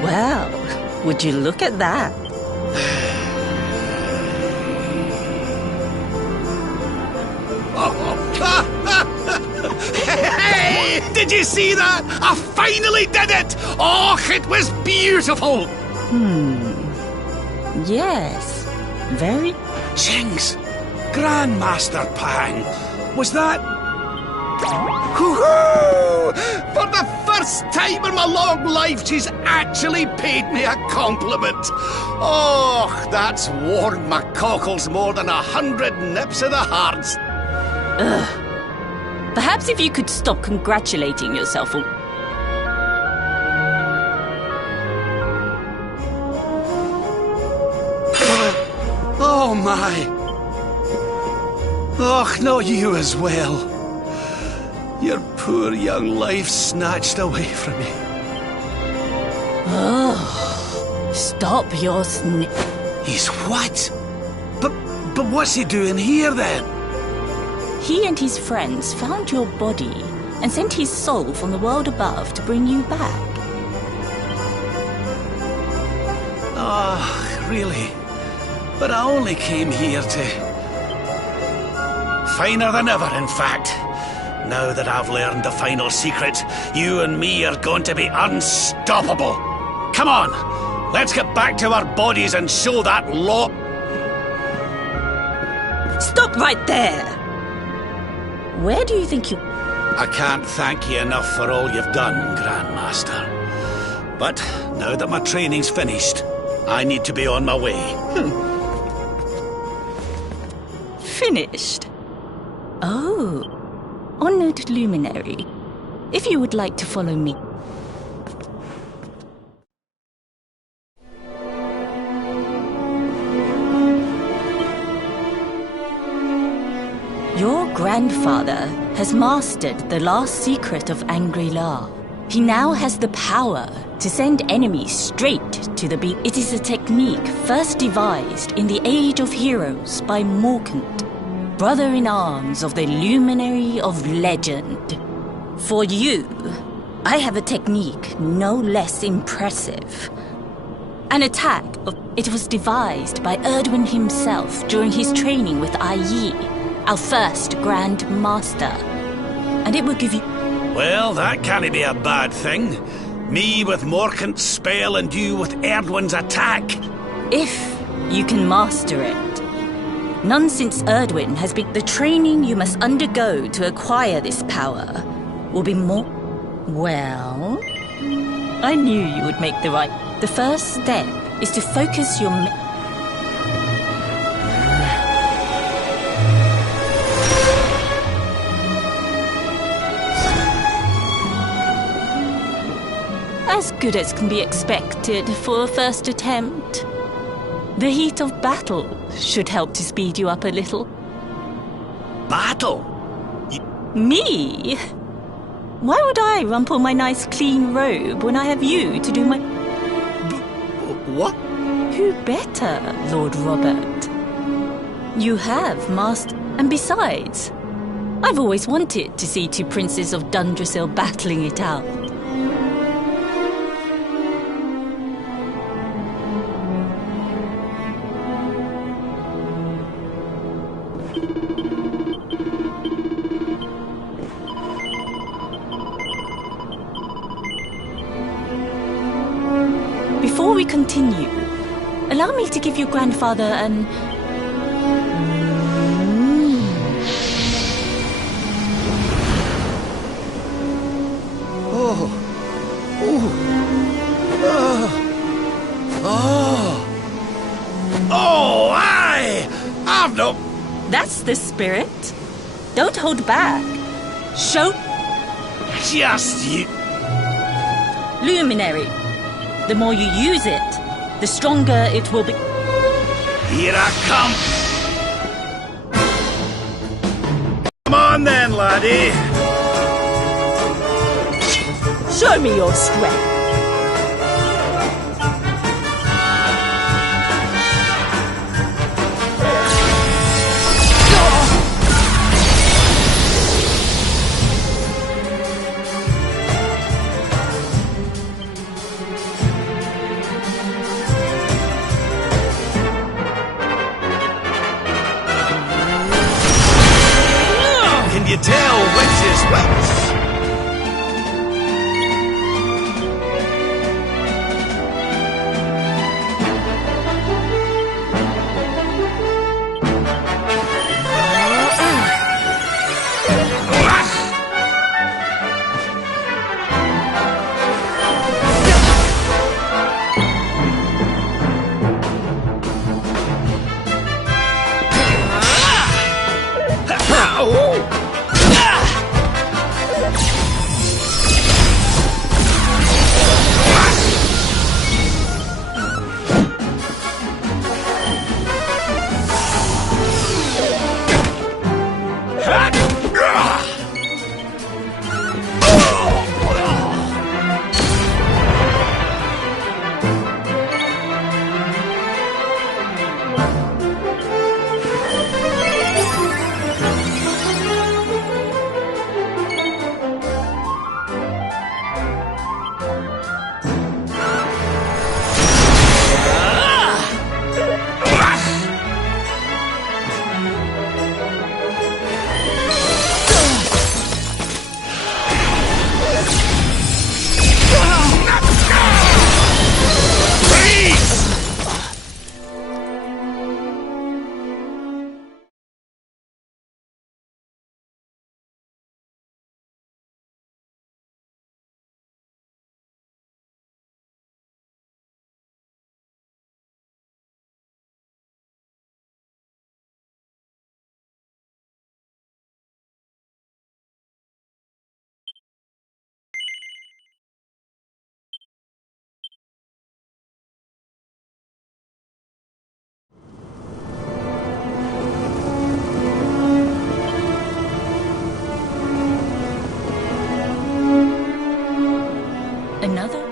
Well, would you look at that? Hey! Did you see that? I finally did it! Oh, it was beautiful! Yes, very... Jinx! Grandmaster Pang! Was that... Hoo-hoo! For the first time in my long life, she's actually paid me a compliment. Oh, that's warmed my cockles more than 100 nips of the hearts. Ugh. Perhaps if you could stop congratulating yourself on... Oh, my. Oh, not you as well. Your poor young life snatched away from me. Oh, stop your He's what? But what's he doing here, then? He and his friends found your body and sent his soul from the world above to bring you back. Oh, really? But I only came here to... Finer than ever, in fact. Now that I've learned the final secret, you and me are going to be unstoppable. Come on, let's get back to our bodies and show that lot... Stop right there! Where do you think you... I can't thank you enough for all you've done, Grandmaster. But now that my training's finished, I need to be on my way. Finished? Oh, honored luminary. If you would like to follow me... grandfather has mastered the last secret of Angri-La. He now has the power to send enemies straight to the beat. It is a technique first devised in the Age of Heroes by Morkant, brother-in-arms of the Luminary of Legend. For you, I have a technique no less impressive. An attack. It was devised by Erdwin himself during his training with Yi, our first Grand Master. And it will give you... Well, that can't be a bad thing. Me with Morkant's spell and you with Erdwin's attack. If you can master it. None since Erdwin has been... The training you must undergo to acquire this power will be more... Well... I knew you would make the right... The first step is to focus your... As good as can be expected for a first attempt. The heat of battle should help to speed you up a little. Battle? Me? Why would I rumple my nice clean robe when I have you to do my... What? Who better, Lord Robert? You have master... And besides, I've always wanted to see two princes of Dundrasil battling it out. Before we continue, allow me to give your grandfather an... Oh, aye! I've no... That's the spirit. Don't hold back. Show... Just you... Luminary. The more you use it, the stronger it will be... Here I come! Come on then, laddie! Show me your strength. Can you tell which is which? Another?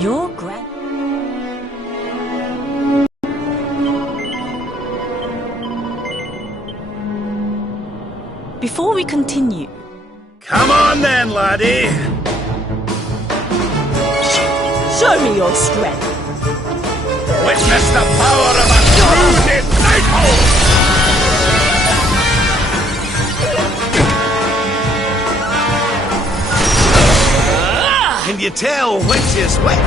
Your grand... Before we continue... Come on then, laddie! Show me your strength! Witness the power of a true disciple! Can you tell which is which?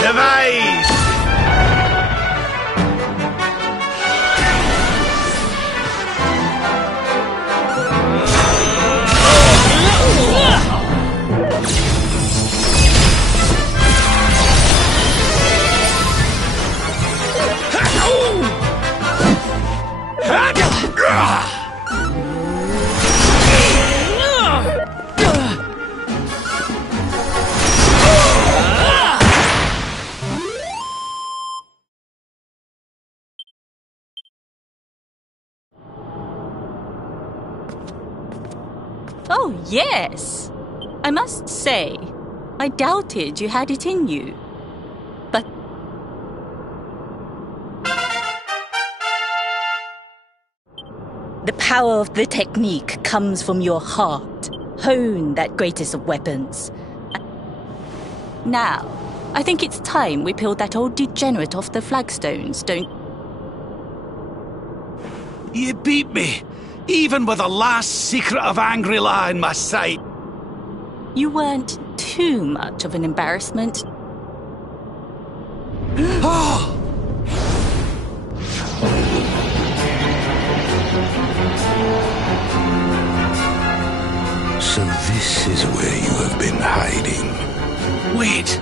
Device! Oh, yes! I must say, I doubted you had it in you. But... The power of the technique comes from your heart. Hone that greatest of weapons. Now, I think it's time we peeled that old degenerate off the flagstones, don't... You beat me, even with the last secret of Angry-La in my sight. You weren't too much of an embarrassment. Oh! So this is where you have been hiding. Wait,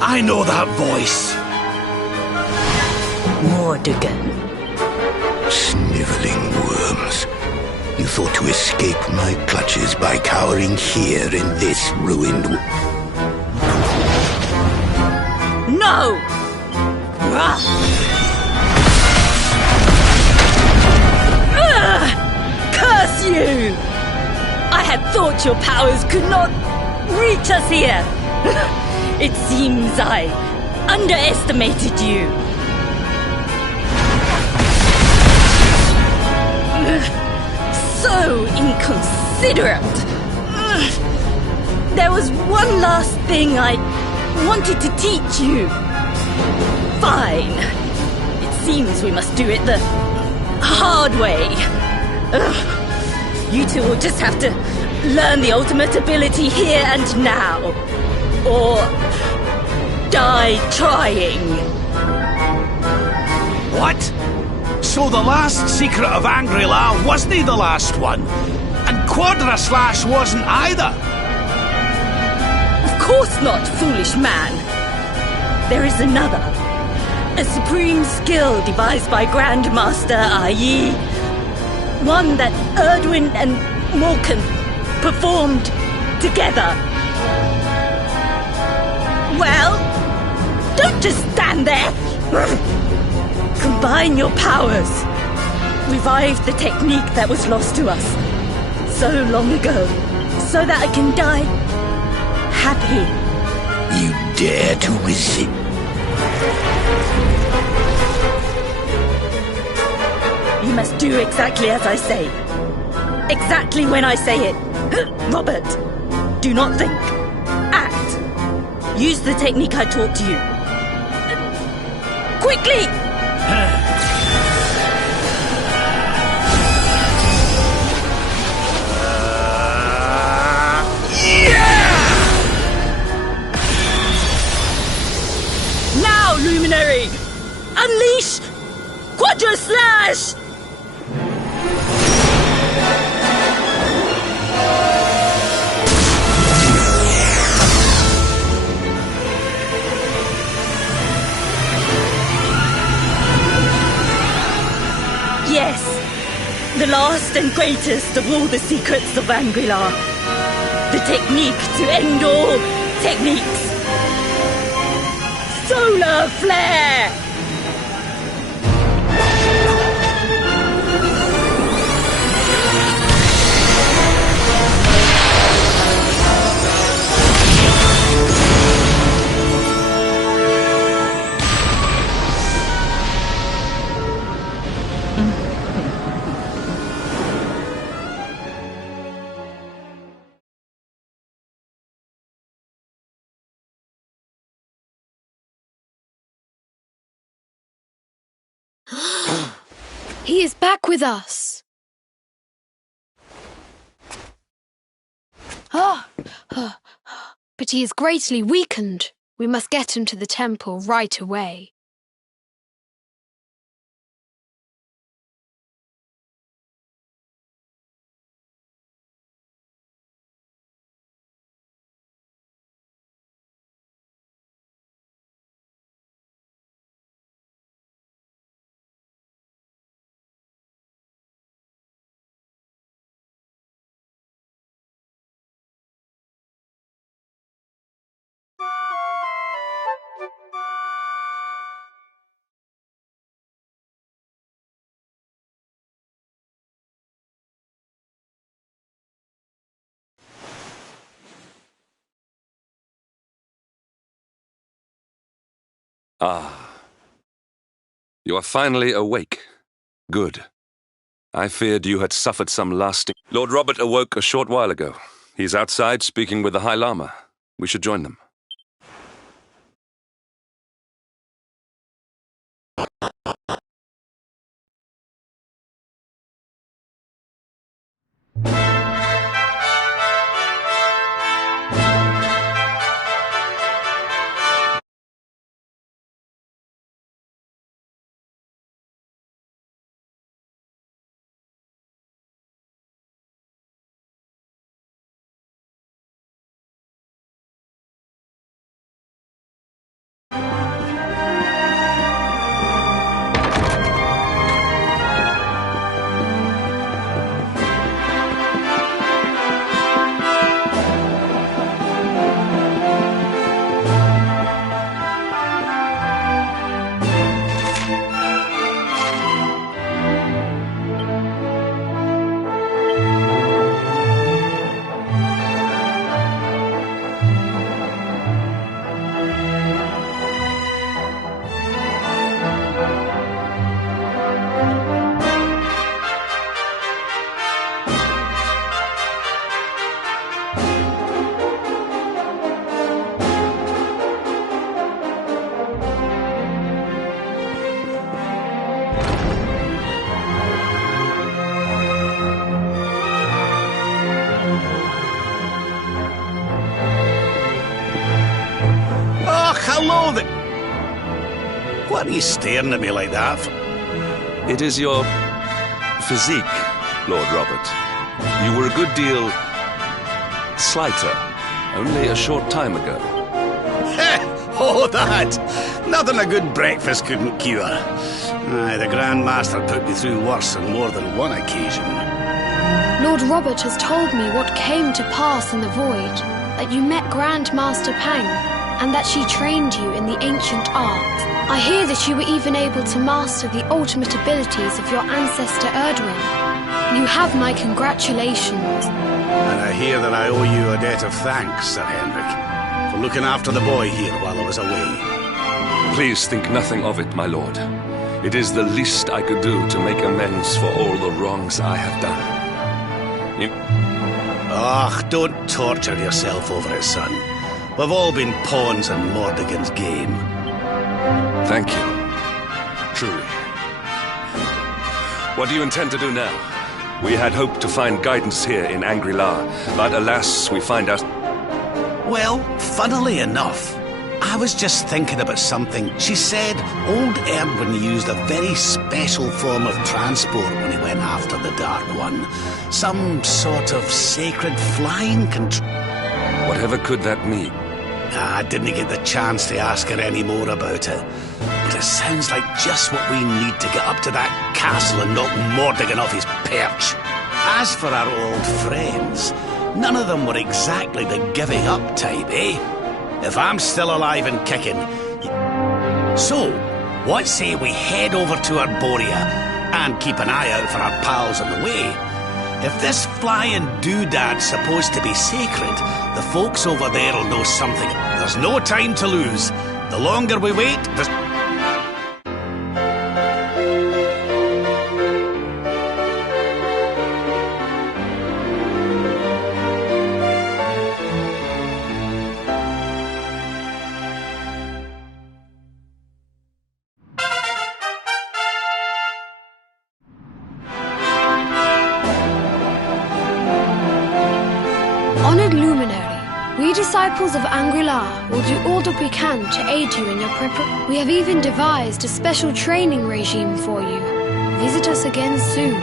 I know that voice. Mordegon. Sniveling worms. You thought to escape my clutches by cowering here in this ruined... No! Curse you! I had thought your powers could not reach us here. It seems I underestimated you. So inconsiderate. There was one last thing I wanted to teach you. Fine. It seems we must do it the hard way. You two will just have to learn the ultimate ability here and now. Or die trying. What? So the last secret of Angry-La wasn't the last one? And Quadra Slash wasn't either? Of course not, foolish man. There is another. A supreme skill devised by Grandmaster, i.e. one that Erdwin and Morkan performed together. Well, don't just stand there. Combine your powers. Revive the technique that was lost to us so long ago, so that I can die happy. You dare to resist? You must do exactly as I say. Exactly when I say it. Robert, do not think. Act. Use the technique I taught to you. Quickly! Now, Luminary! Unleash! Quadra Slash! Yes, the last and greatest of all the secrets of Angri-La. The technique to end all techniques. Solar Flare! He is back with us. But he is greatly weakened. We must get him to the temple right away. Ah. You are finally awake. Good. I feared you had suffered some lasting... Lord Robert awoke a short while ago. He's outside speaking with the High Lama. We should join them. Hello there! What are you staring at me like that for? It is your physique, Lord Robert. You were a good deal slighter only a short time ago. Oh, that! Nothing a good breakfast couldn't cure. Aye, the Grand Master put me through worse on more than one occasion. Lord Robert has told me what came to pass in the void, that you met Grand Master Pang, and that she trained you in the ancient art. I hear that you were even able to master the ultimate abilities of your ancestor Erdwin. You have my congratulations. And I hear that I owe you a debt of thanks, Sir Henrik, for looking after the boy here while I was away. Please think nothing of it, my lord. It is the least I could do to make amends for all the wrongs I have done. Don't torture yourself over it, son. We've all been pawns in Mordegon's game. Thank you. Truly. What do you intend to do now? We had hoped to find guidance here in Angri-La, but alas, we find out... Well, funnily enough, I was just thinking about something. She said old Erdwin used a very special form of transport when he went after the Dark One. Some sort of sacred flying control. Whatever could that mean? I didn't get the chance to ask her any more about it. But it sounds like just what we need to get up to that castle and knock Mordigan off his perch. As for our old friends, none of them were exactly the giving up type, eh? If I'm still alive and kicking... So, what say we head over to Arborea and keep an eye out for our pals on the way? If this flying doodad's supposed to be sacred, the folks over there'll know something. There's no time to lose. The longer we wait, the... Honored Luminary, we disciples of Angri-La will do all that we can to aid you in your preparation. We have even devised a special training regime for you. Visit us again soon.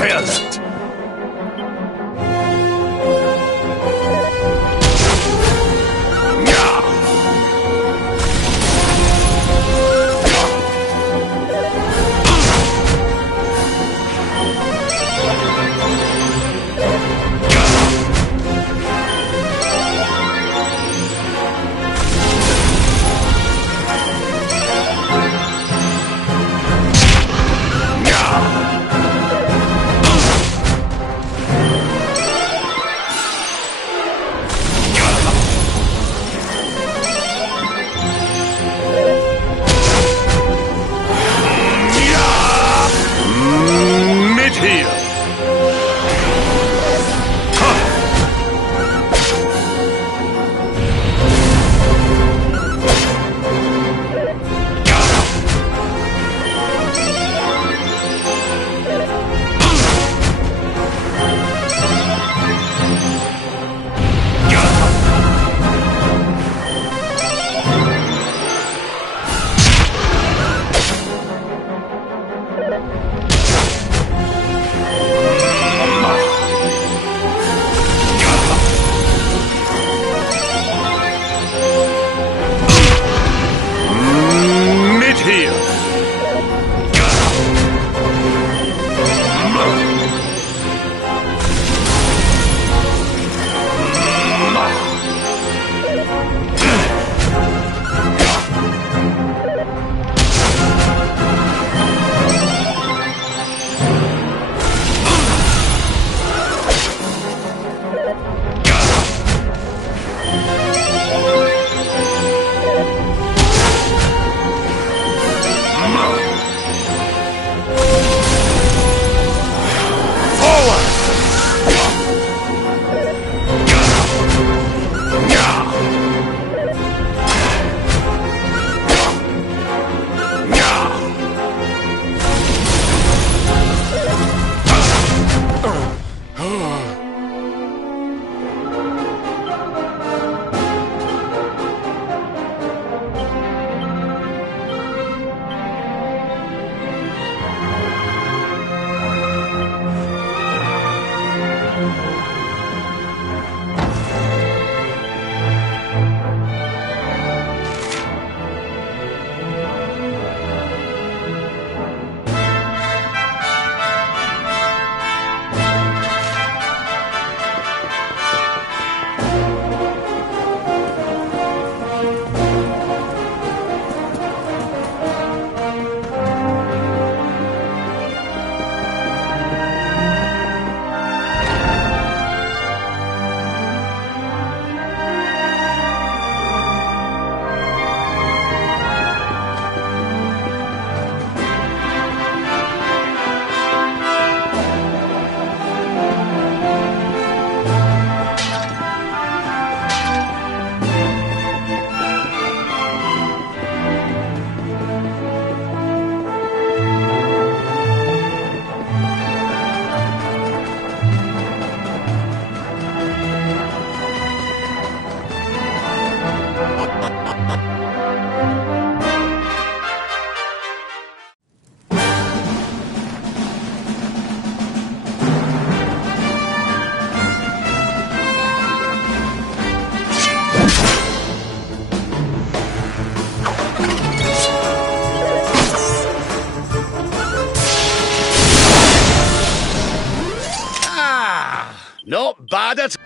Stay alert. Not bad at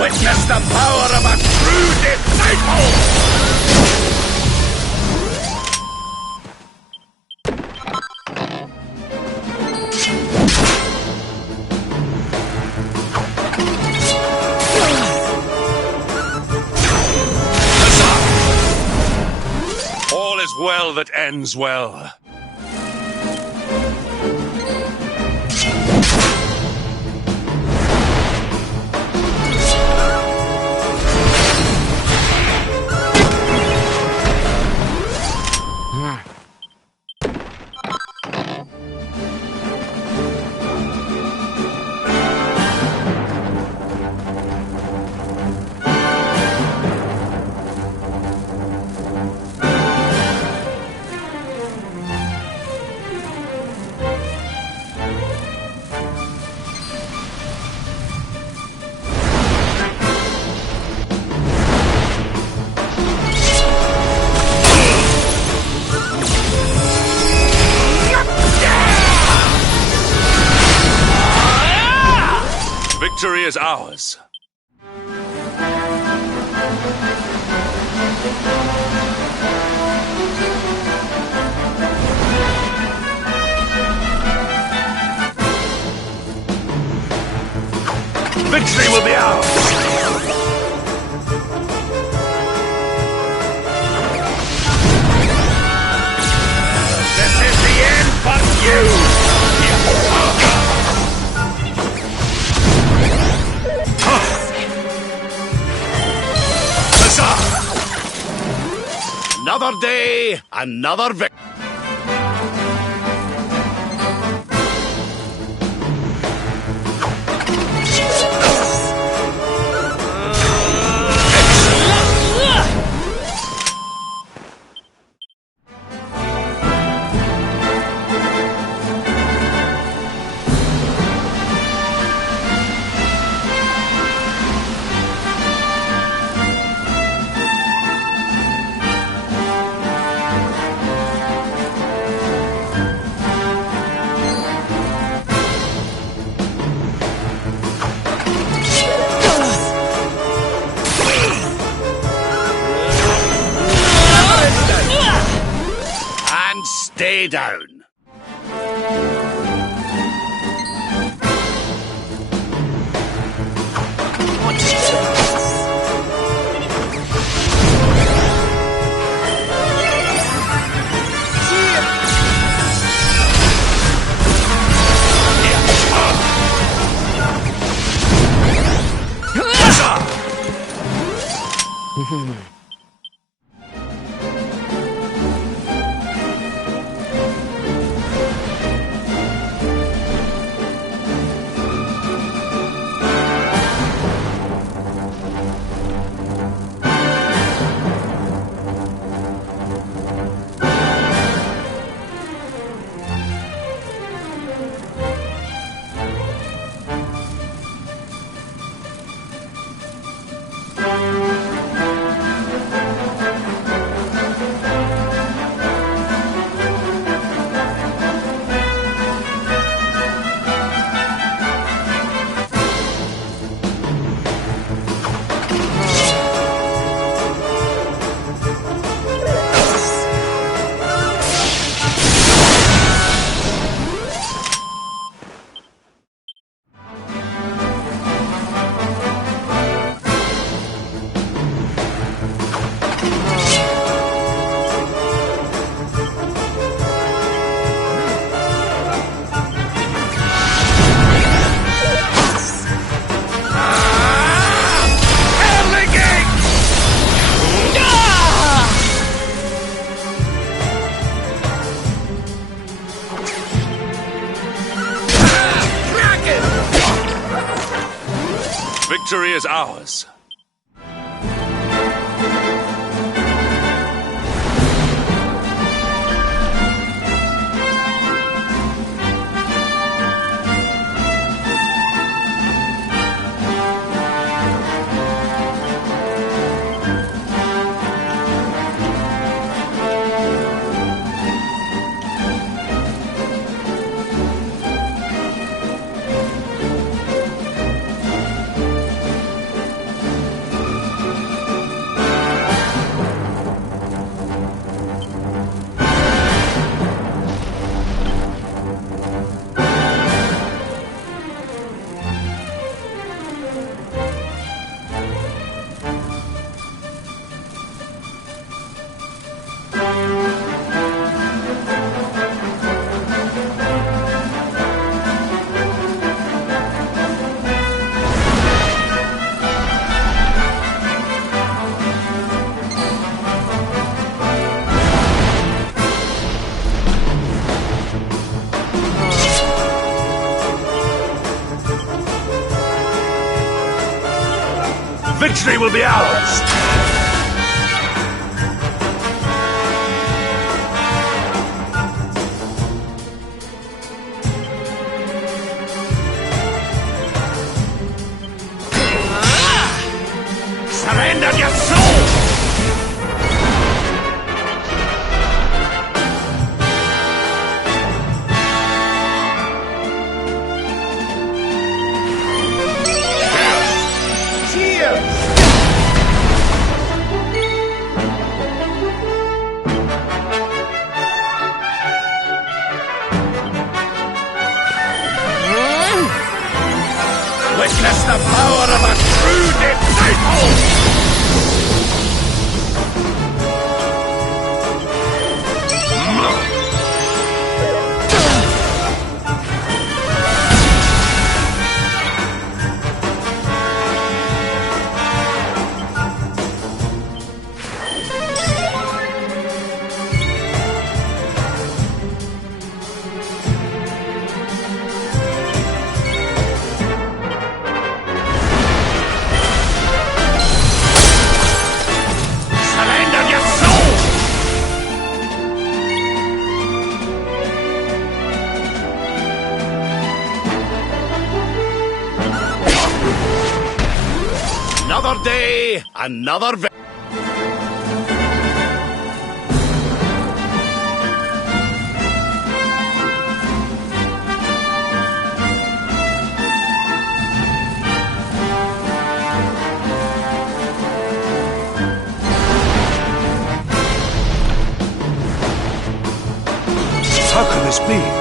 witness the power of a true disciple! All is well that ends well. Victory is ours. Victory will be ours! This is the end for you! Huzzah! Another day, another victory. Stay down. Victory is ours. Victory will be ours! Surrender your soul! Witness the power of a true disciple! Another day, another How can this be?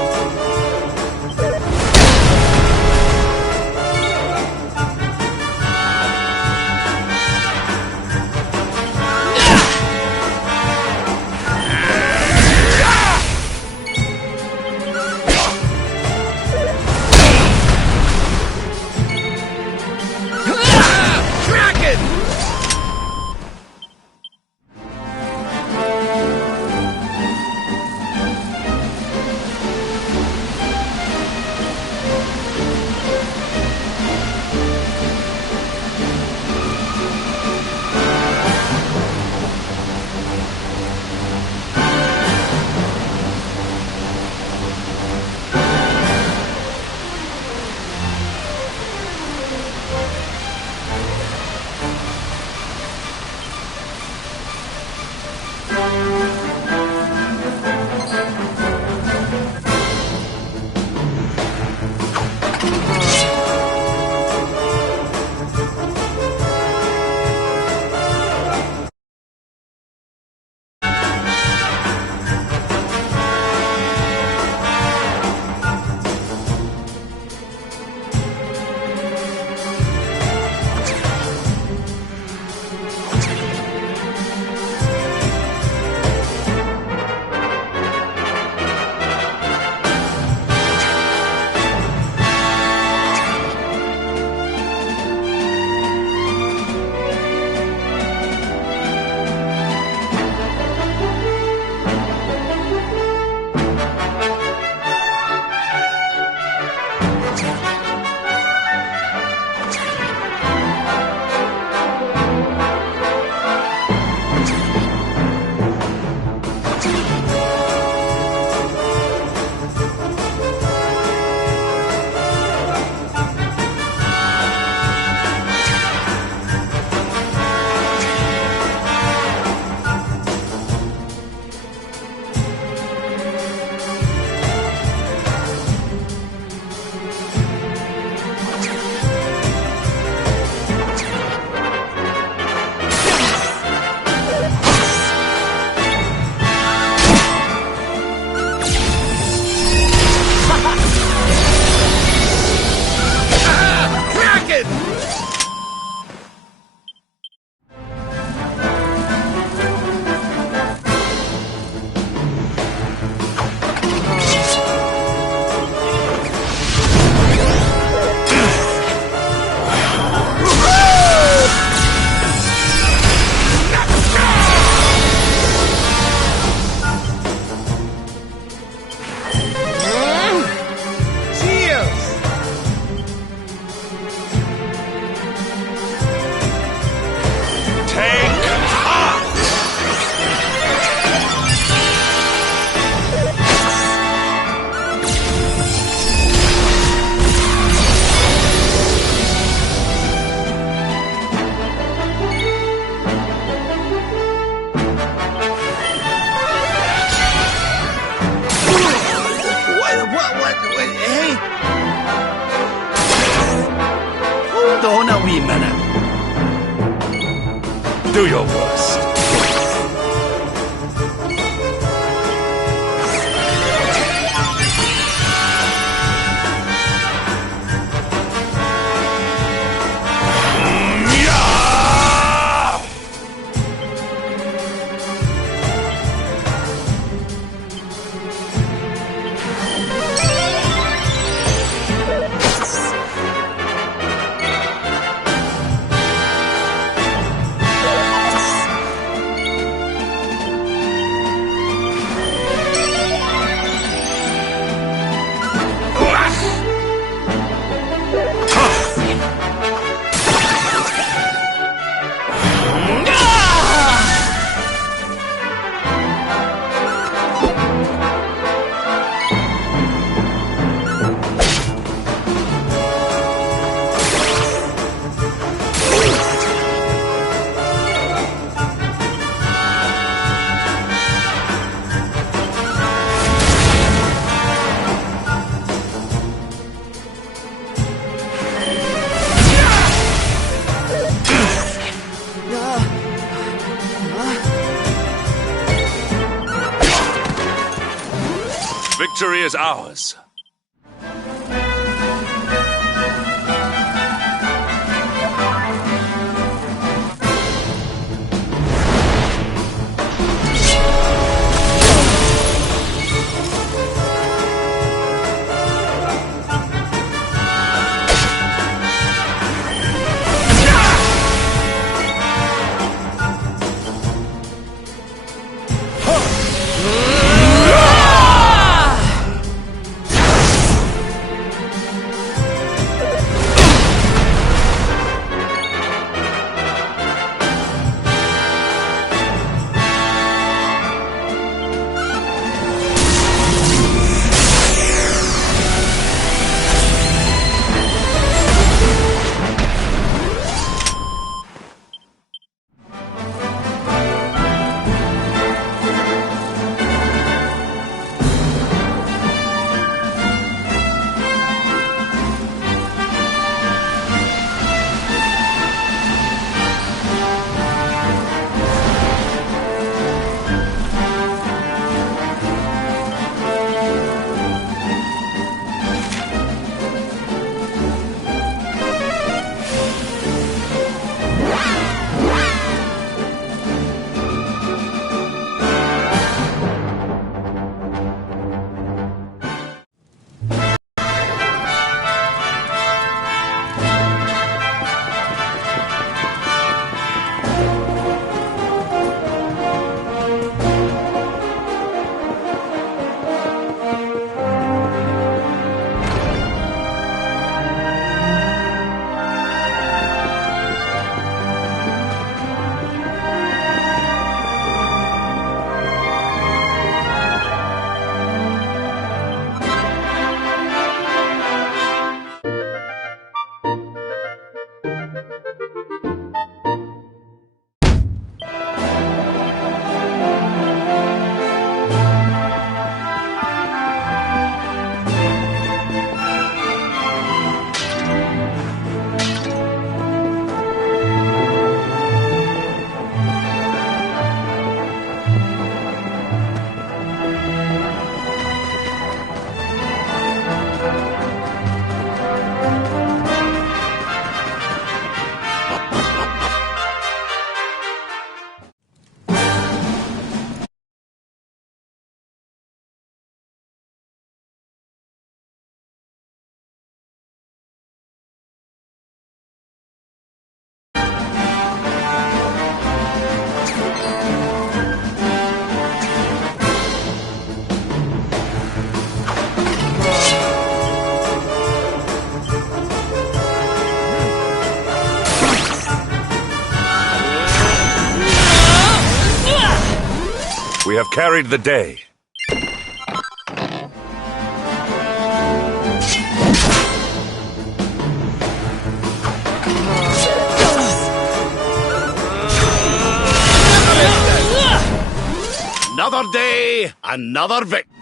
Do your worst. is ours. We have carried the day. Another day, another victory.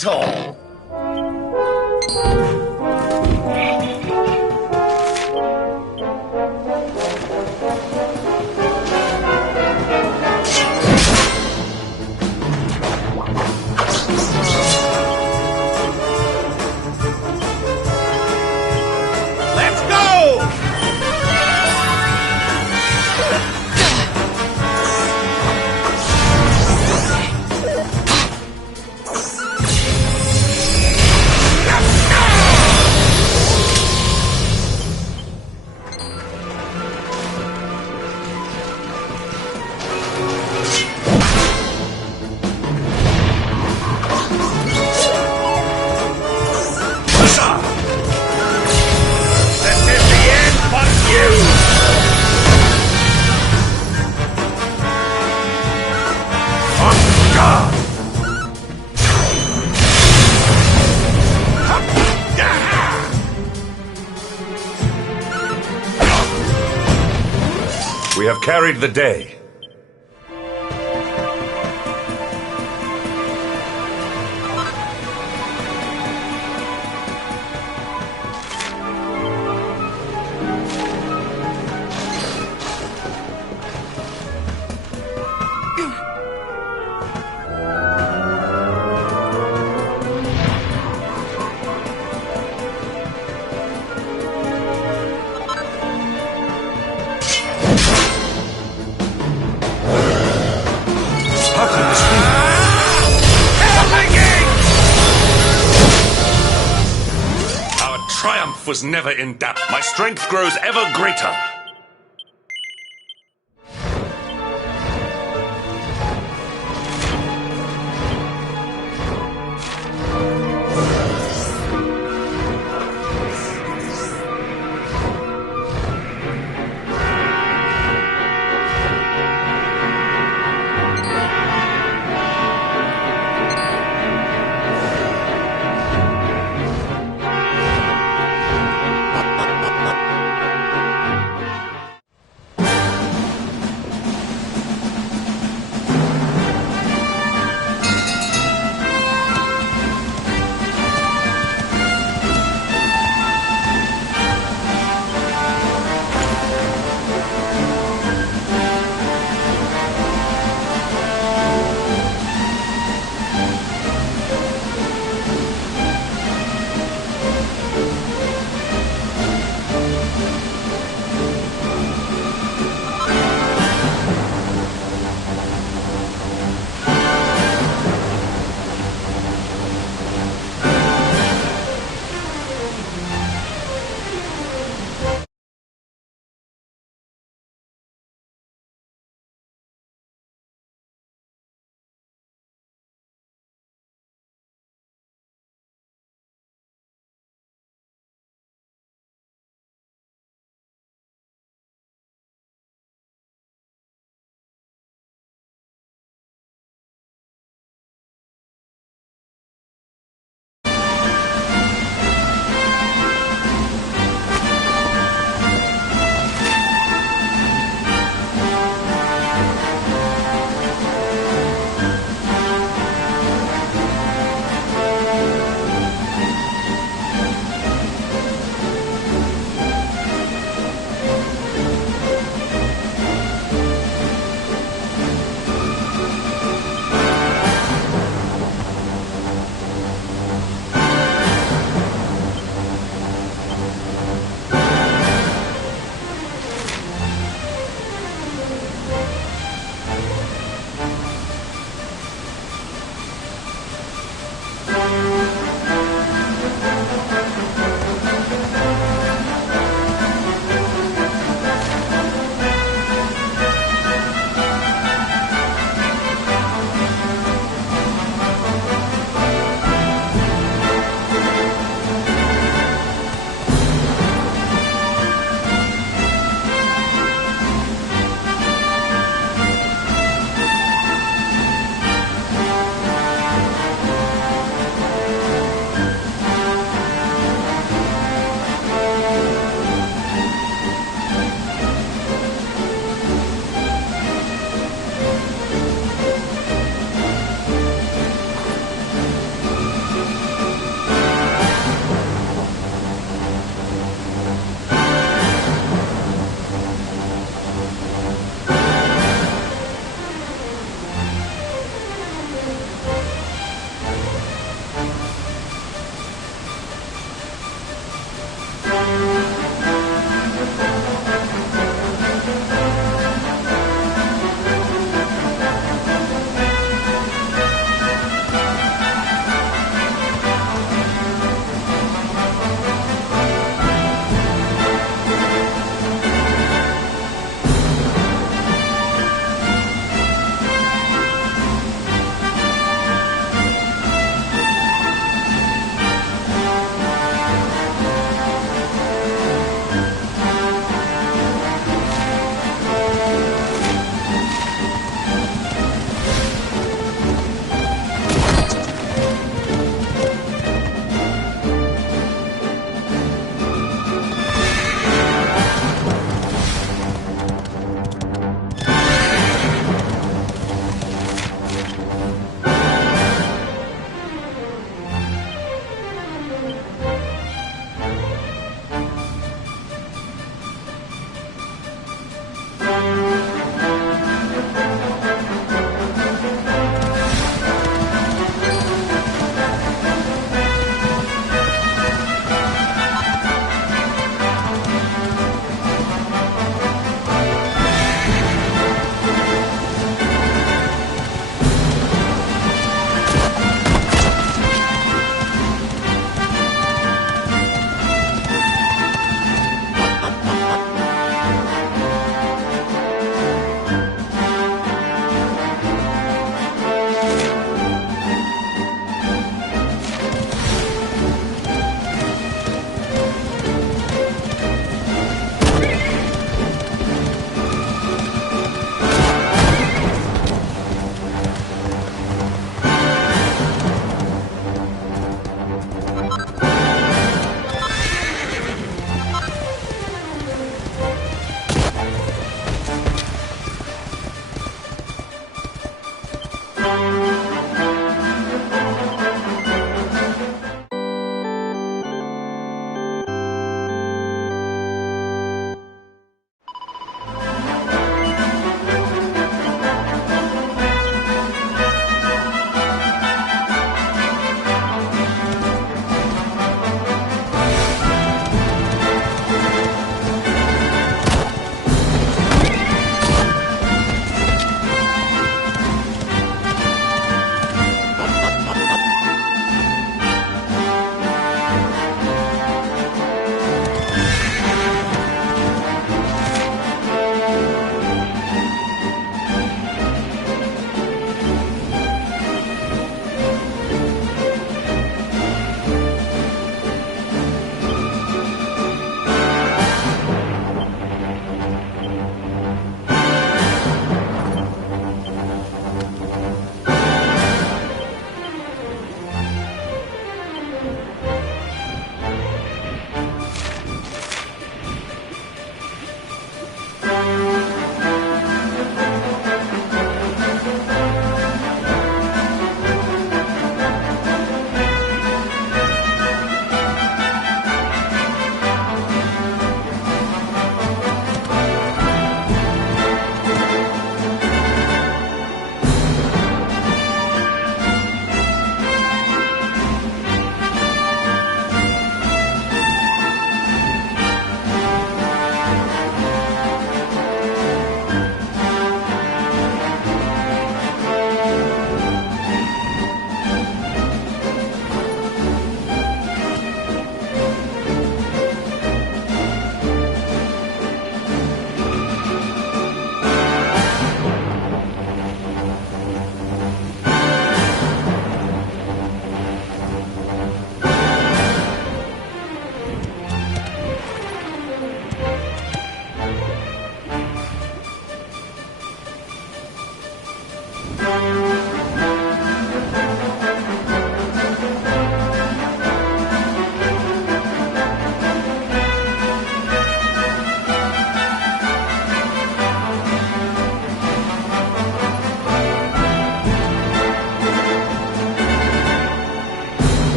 at all. Let's go! This is the end for you! We have carried the day. Our triumph was never in doubt. My strength grows ever greater.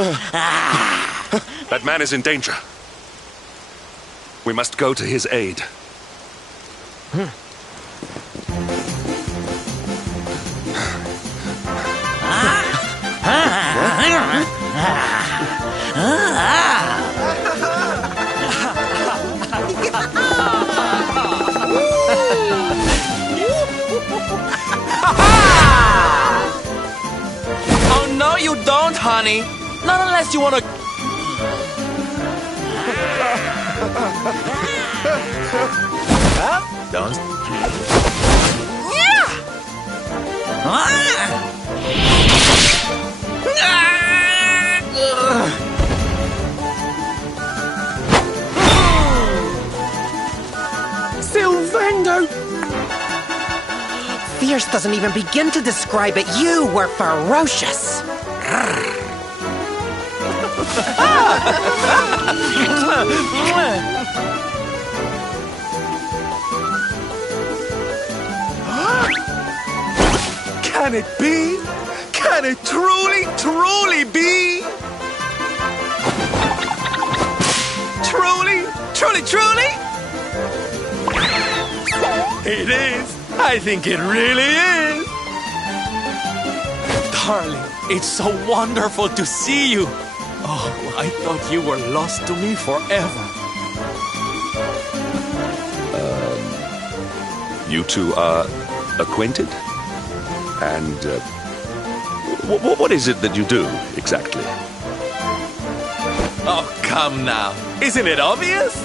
That man is in danger. We must go to his aid. Oh, no, you don't, honey. Not unless you want to... Don't... Sylvando! Fierce doesn't even begin to describe it. You were ferocious. Can it be? Can it truly, truly be? Truly, truly, truly? It is. I think it really is. Darling, it's so wonderful to see you. Oh, I thought you were lost to me forever. You two are acquainted? And what is it that you do, exactly? Oh, come now. Isn't it obvious?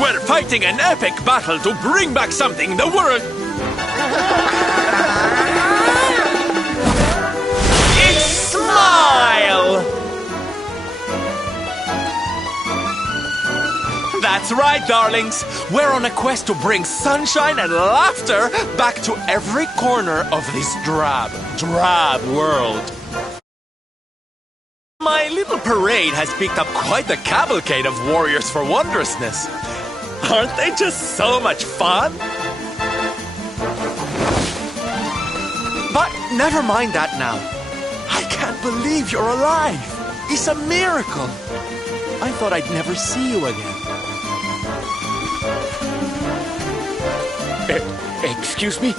We're fighting an epic battle to bring back something the world... It's Smile! That's right, darlings. We're on a quest to bring sunshine and laughter back to every corner of this drab world. My little parade has picked up quite the cavalcade of warriors for wondrousness. Aren't they just so much fun? But never mind that now. I can't believe you're alive. It's a miracle. I thought I'd never see you again. Excuse me?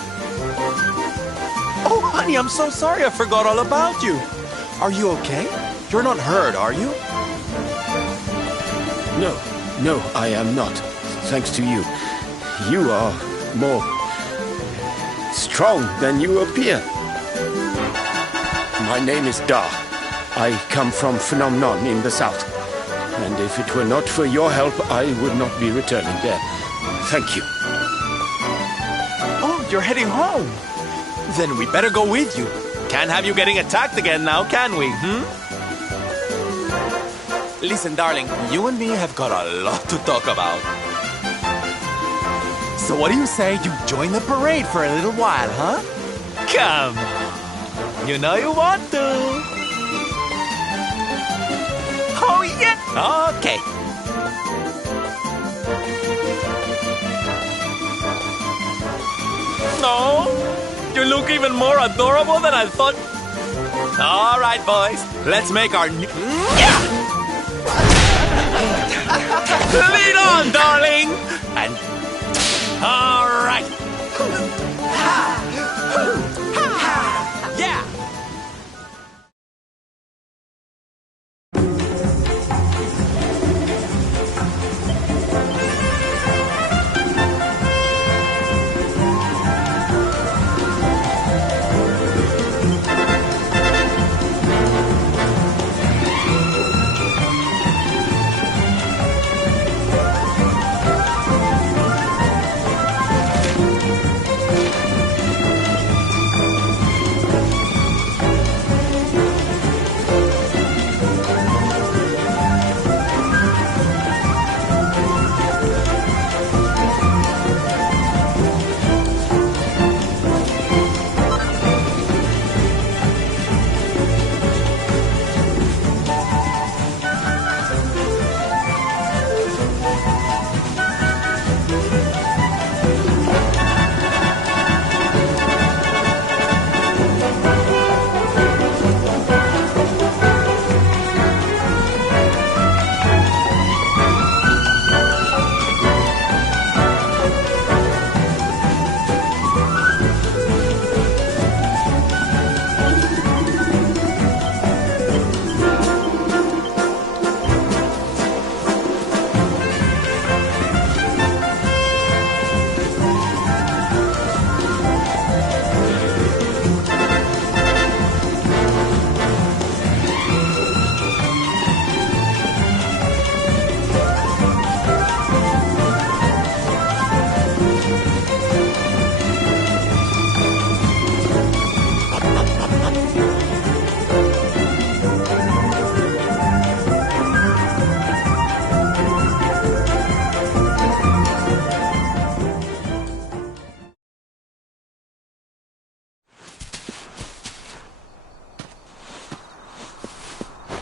Oh, honey, I'm so sorry I forgot all about you. Are you okay? You're not hurt, are you? No, I am not. Thanks to you. You are more strong than you appear. My name is Dar. I come from Phenomenon in the south. And if it were not for your help, I would not be returning there. Thank you. Oh, you're heading home. Then we better go with you. Can't have you getting attacked again now, can we, Listen, darling, you and me have got a lot to talk about. So what do you say you join the parade for a little while, huh? Come on. You know you want to. Oh, yeah. Okay. No, you look even more adorable than I thought. All right, boys. Let's make our... Lead on, darling! And... All right! Yeah!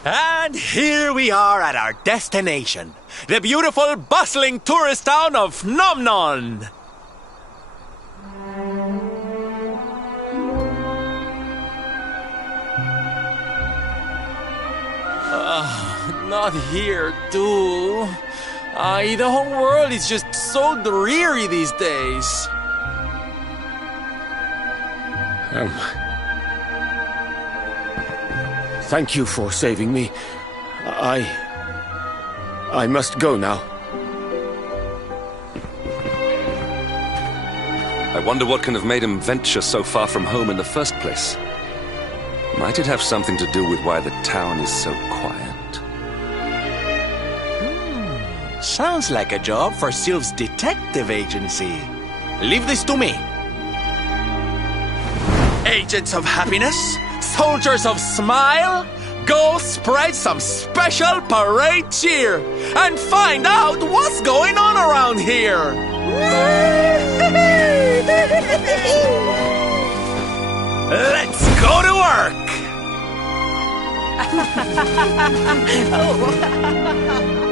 And here we are at our destination, the beautiful, bustling tourist town of Nomnon. Not here, too. The whole world is just so dreary these days. Thank you for saving me. I must go now. I wonder what can have made him venture so far from home in the first place. Might it have something to do with why the town is so quiet? Sounds like a job for Sylph's detective agency. Leave this to me. Agents of happiness, soldiers of smile, go spread some special parade cheer and find out what's going on around here. Let's go to work!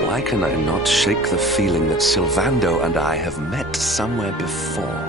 Why can I not shake the feeling that Sylvando and I have met somewhere before?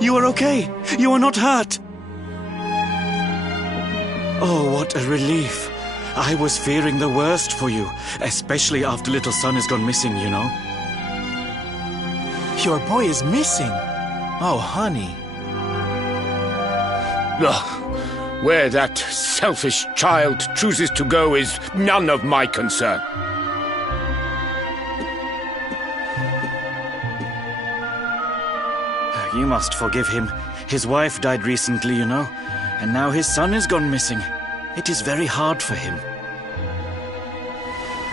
You are okay. You are not hurt. Oh, what a relief. I was fearing the worst for you, especially after little son has gone missing, you know. Your boy is missing. Oh, honey. Ugh. Where that selfish child chooses to go is none of my concern. You must forgive him. His wife died recently, you know, and now his son has gone missing. It is very hard for him.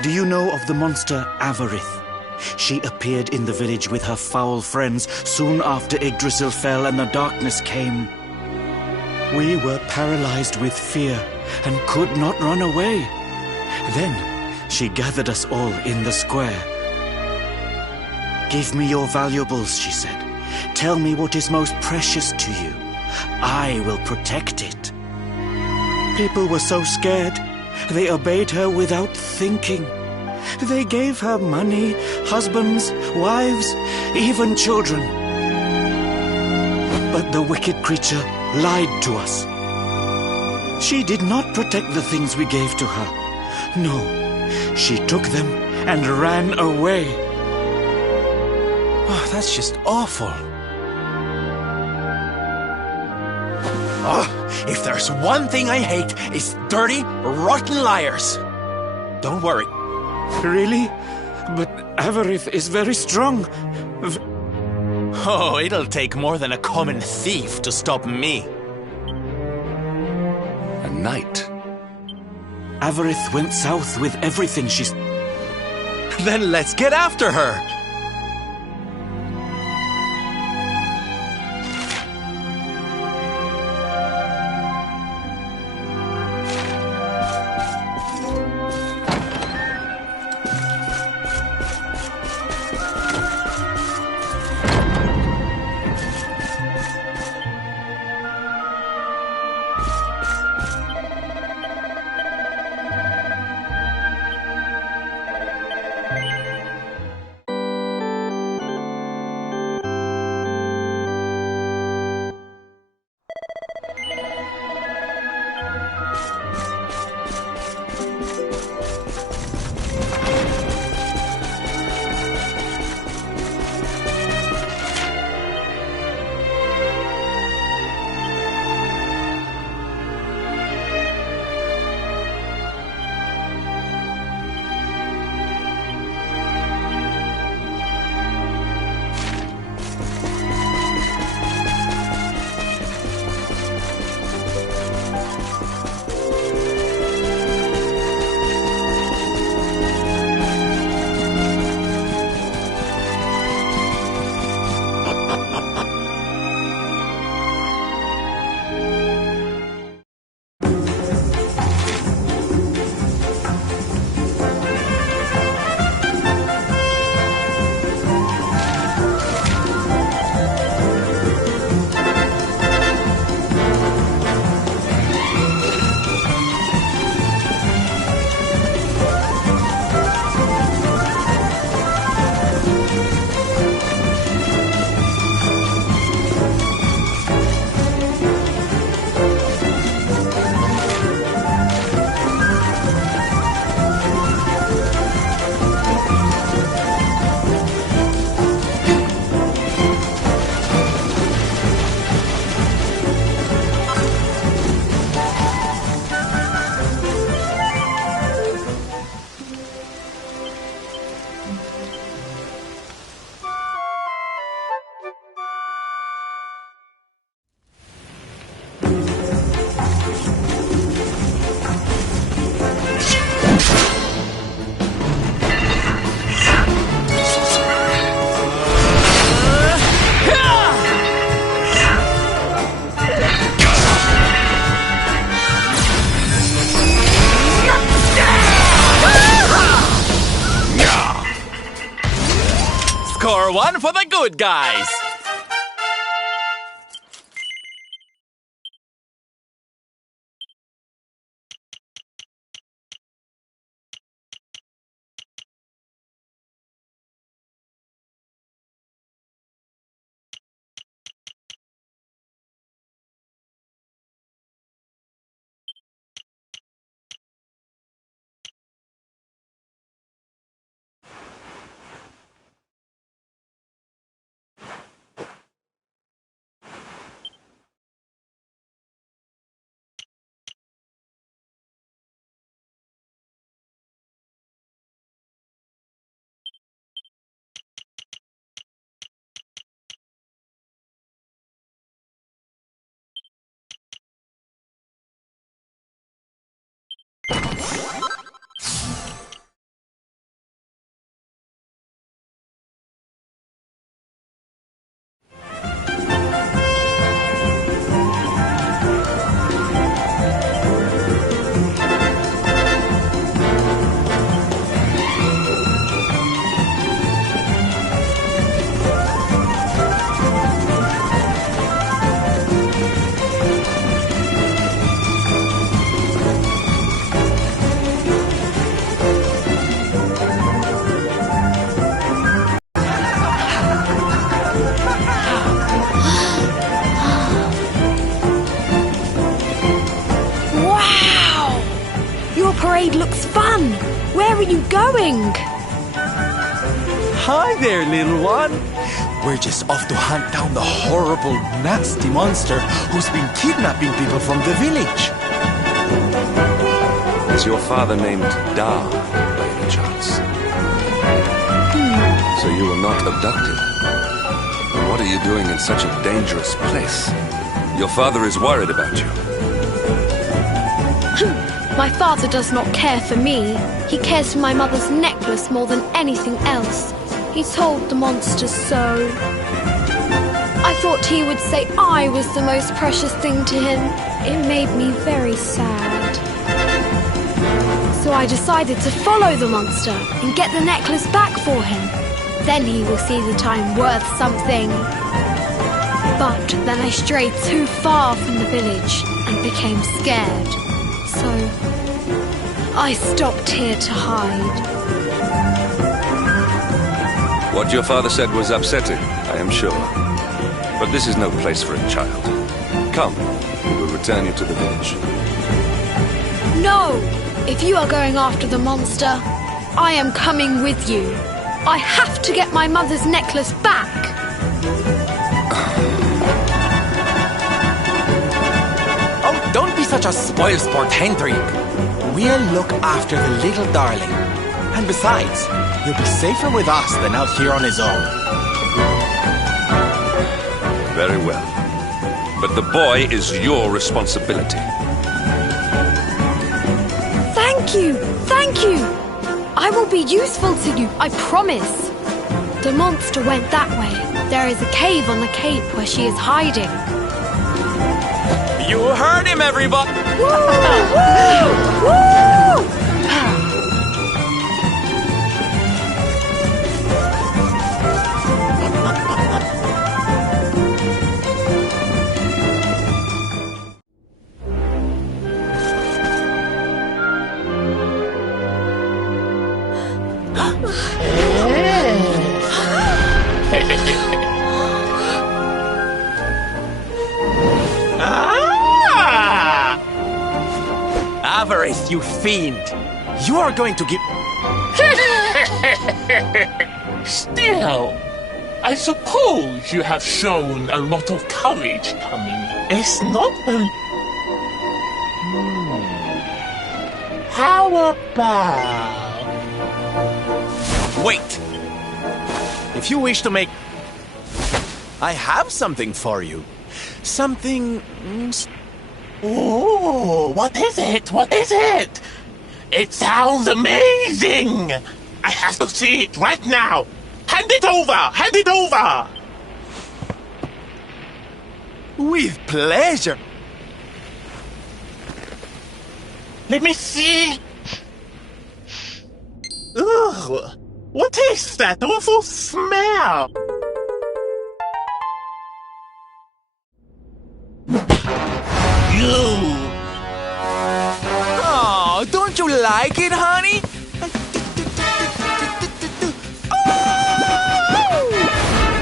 Do you know of the monster Avarith? She appeared in the village with her foul friends soon after Yggdrasil fell and the darkness came. We were paralyzed with fear and could not run away. Then she gathered us all in the square. "Give me your valuables," she said. "Tell me what is most precious to you. I will protect it." People were so scared, they obeyed her without thinking. They gave her money, husbands, wives, even children. But the wicked creature lied to us. She did not protect the things we gave to her. No, she took them and ran away. Oh, that's just awful. If there's one thing I hate, it's dirty, rotten liars. Don't worry. Really? But Avarith is very strong. Oh, it'll take more than a common thief to stop me. A knight? Avarith went south with everything she's... Then let's get after her. Score one for the good guys! parade looks fun. Where are you going? Hi there, little one. We're just off to hunt down the horrible, nasty monster who's been kidnapping people from the village. Is your father named Da, by any chance? So you were not abducted. What are you doing in such a dangerous place? Your father is worried about you. My father does not care for me. He cares for my mother's necklace more than anything else. He told the monsters so. I thought he would say I was the most precious thing to him. It made me very sad. So I decided to follow the monster and get the necklace back for him. Then he will see that I'm worth something. But then I strayed too far from the village and became scared. So I stopped here to hide. What your father said was upsetting, I am sure. But this is no place for a child. Come, we will return you to the village. No! If you are going after the monster, I am coming with you. I have to get my mother's necklace back. Oh, don't be such a spoilsport, Hendrik. We'll look after the little darling. And besides, he'll be safer with us than out here on his own. Very well. But the boy is your responsibility. Thank you! Thank you! I will be useful to you, I promise. The monster went that way. There is a cave on the cape where she is hiding. You heard him, everybody! Woo! Woo! Woo! Avarice, you fiend! You are going to give... Still, I suppose you have shown a lot of courage coming. It's not only... How about... Wait! If you wish to make... I have something for you. Something... Oh, what is it? What is it? It sounds amazing! I have to see it right now! Hand it over! Hand it over! With pleasure! Let me see! Ugh! What is that awful smell? Oh, don't you like it, honey?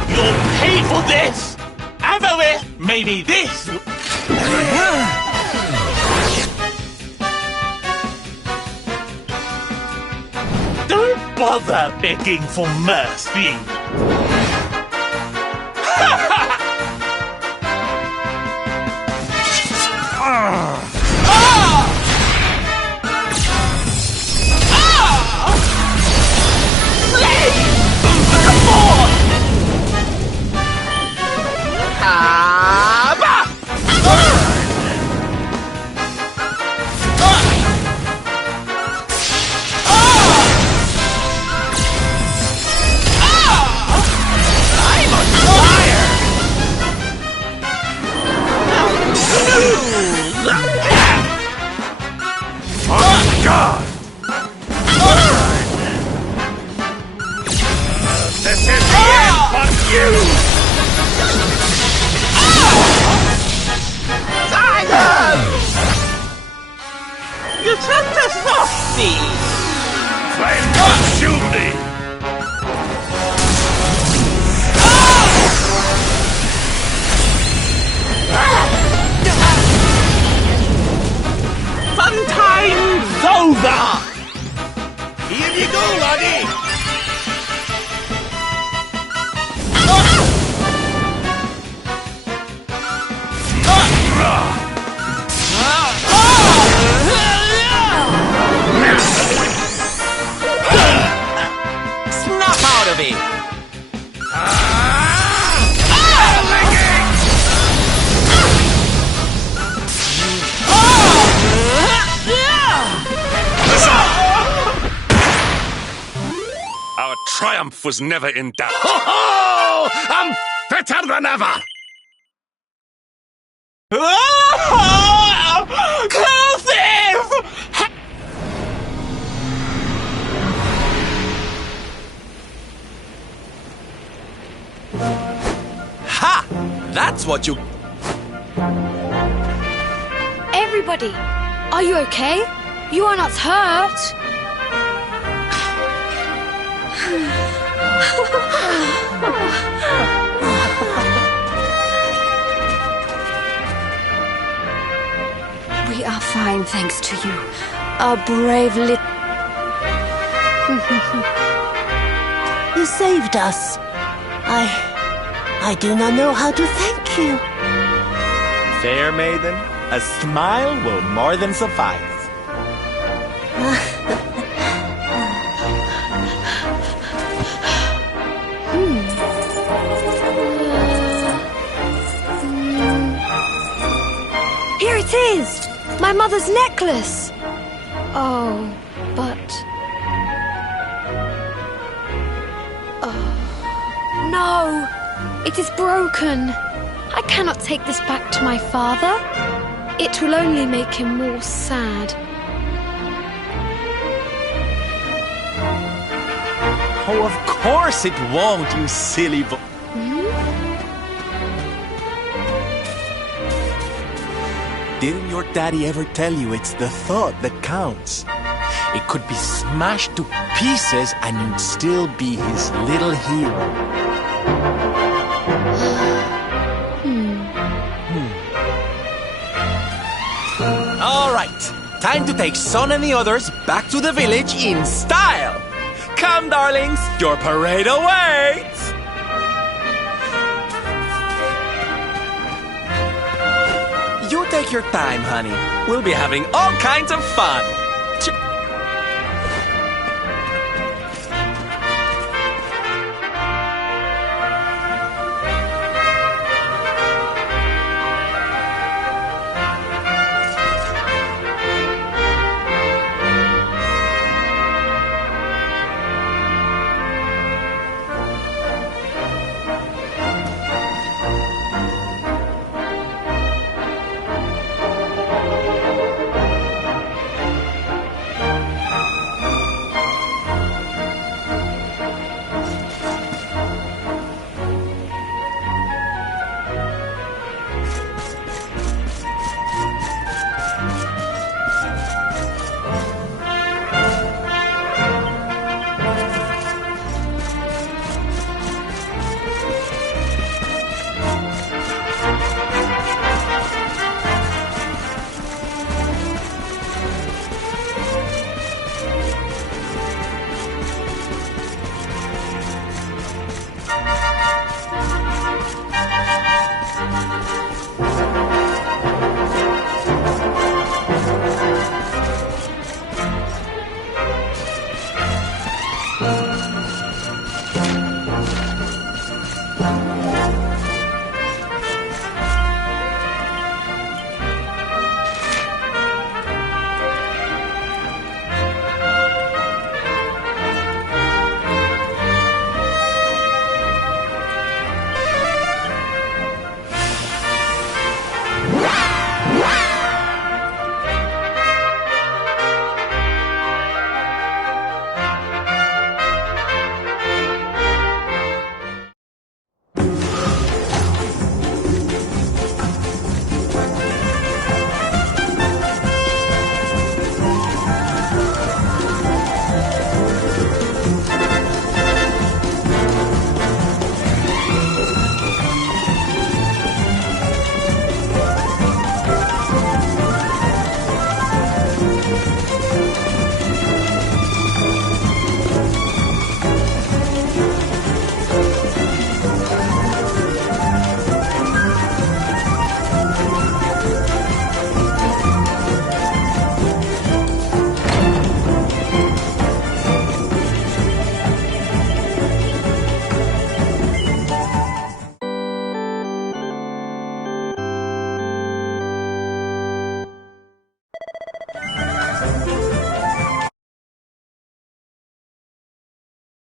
You'll pay for this! Avarice, maybe this... Don't bother begging for mercy. triumph was never in doubt. Ho ho! I'm fitter than ever! Elusive! Ha! That's what you... Everybody, are you okay? You are not hurt. We are fine, thanks to you. Our brave You saved us. I do not know how to thank you. Fair maiden, a smile will more than suffice. Here it is! My mother's necklace! Oh, but... Oh, no! It is broken! I cannot take this back to my father. It will only make him more sad. Oh, of course it won't, you silly boy. Didn't your daddy ever tell you it's the thought that counts? It could be smashed to pieces and you'd still be his little hero. All right, time to take Son and the others back to the village in style. Come, darlings, your parade awaits. You take your time, honey. We'll be having all kinds of fun.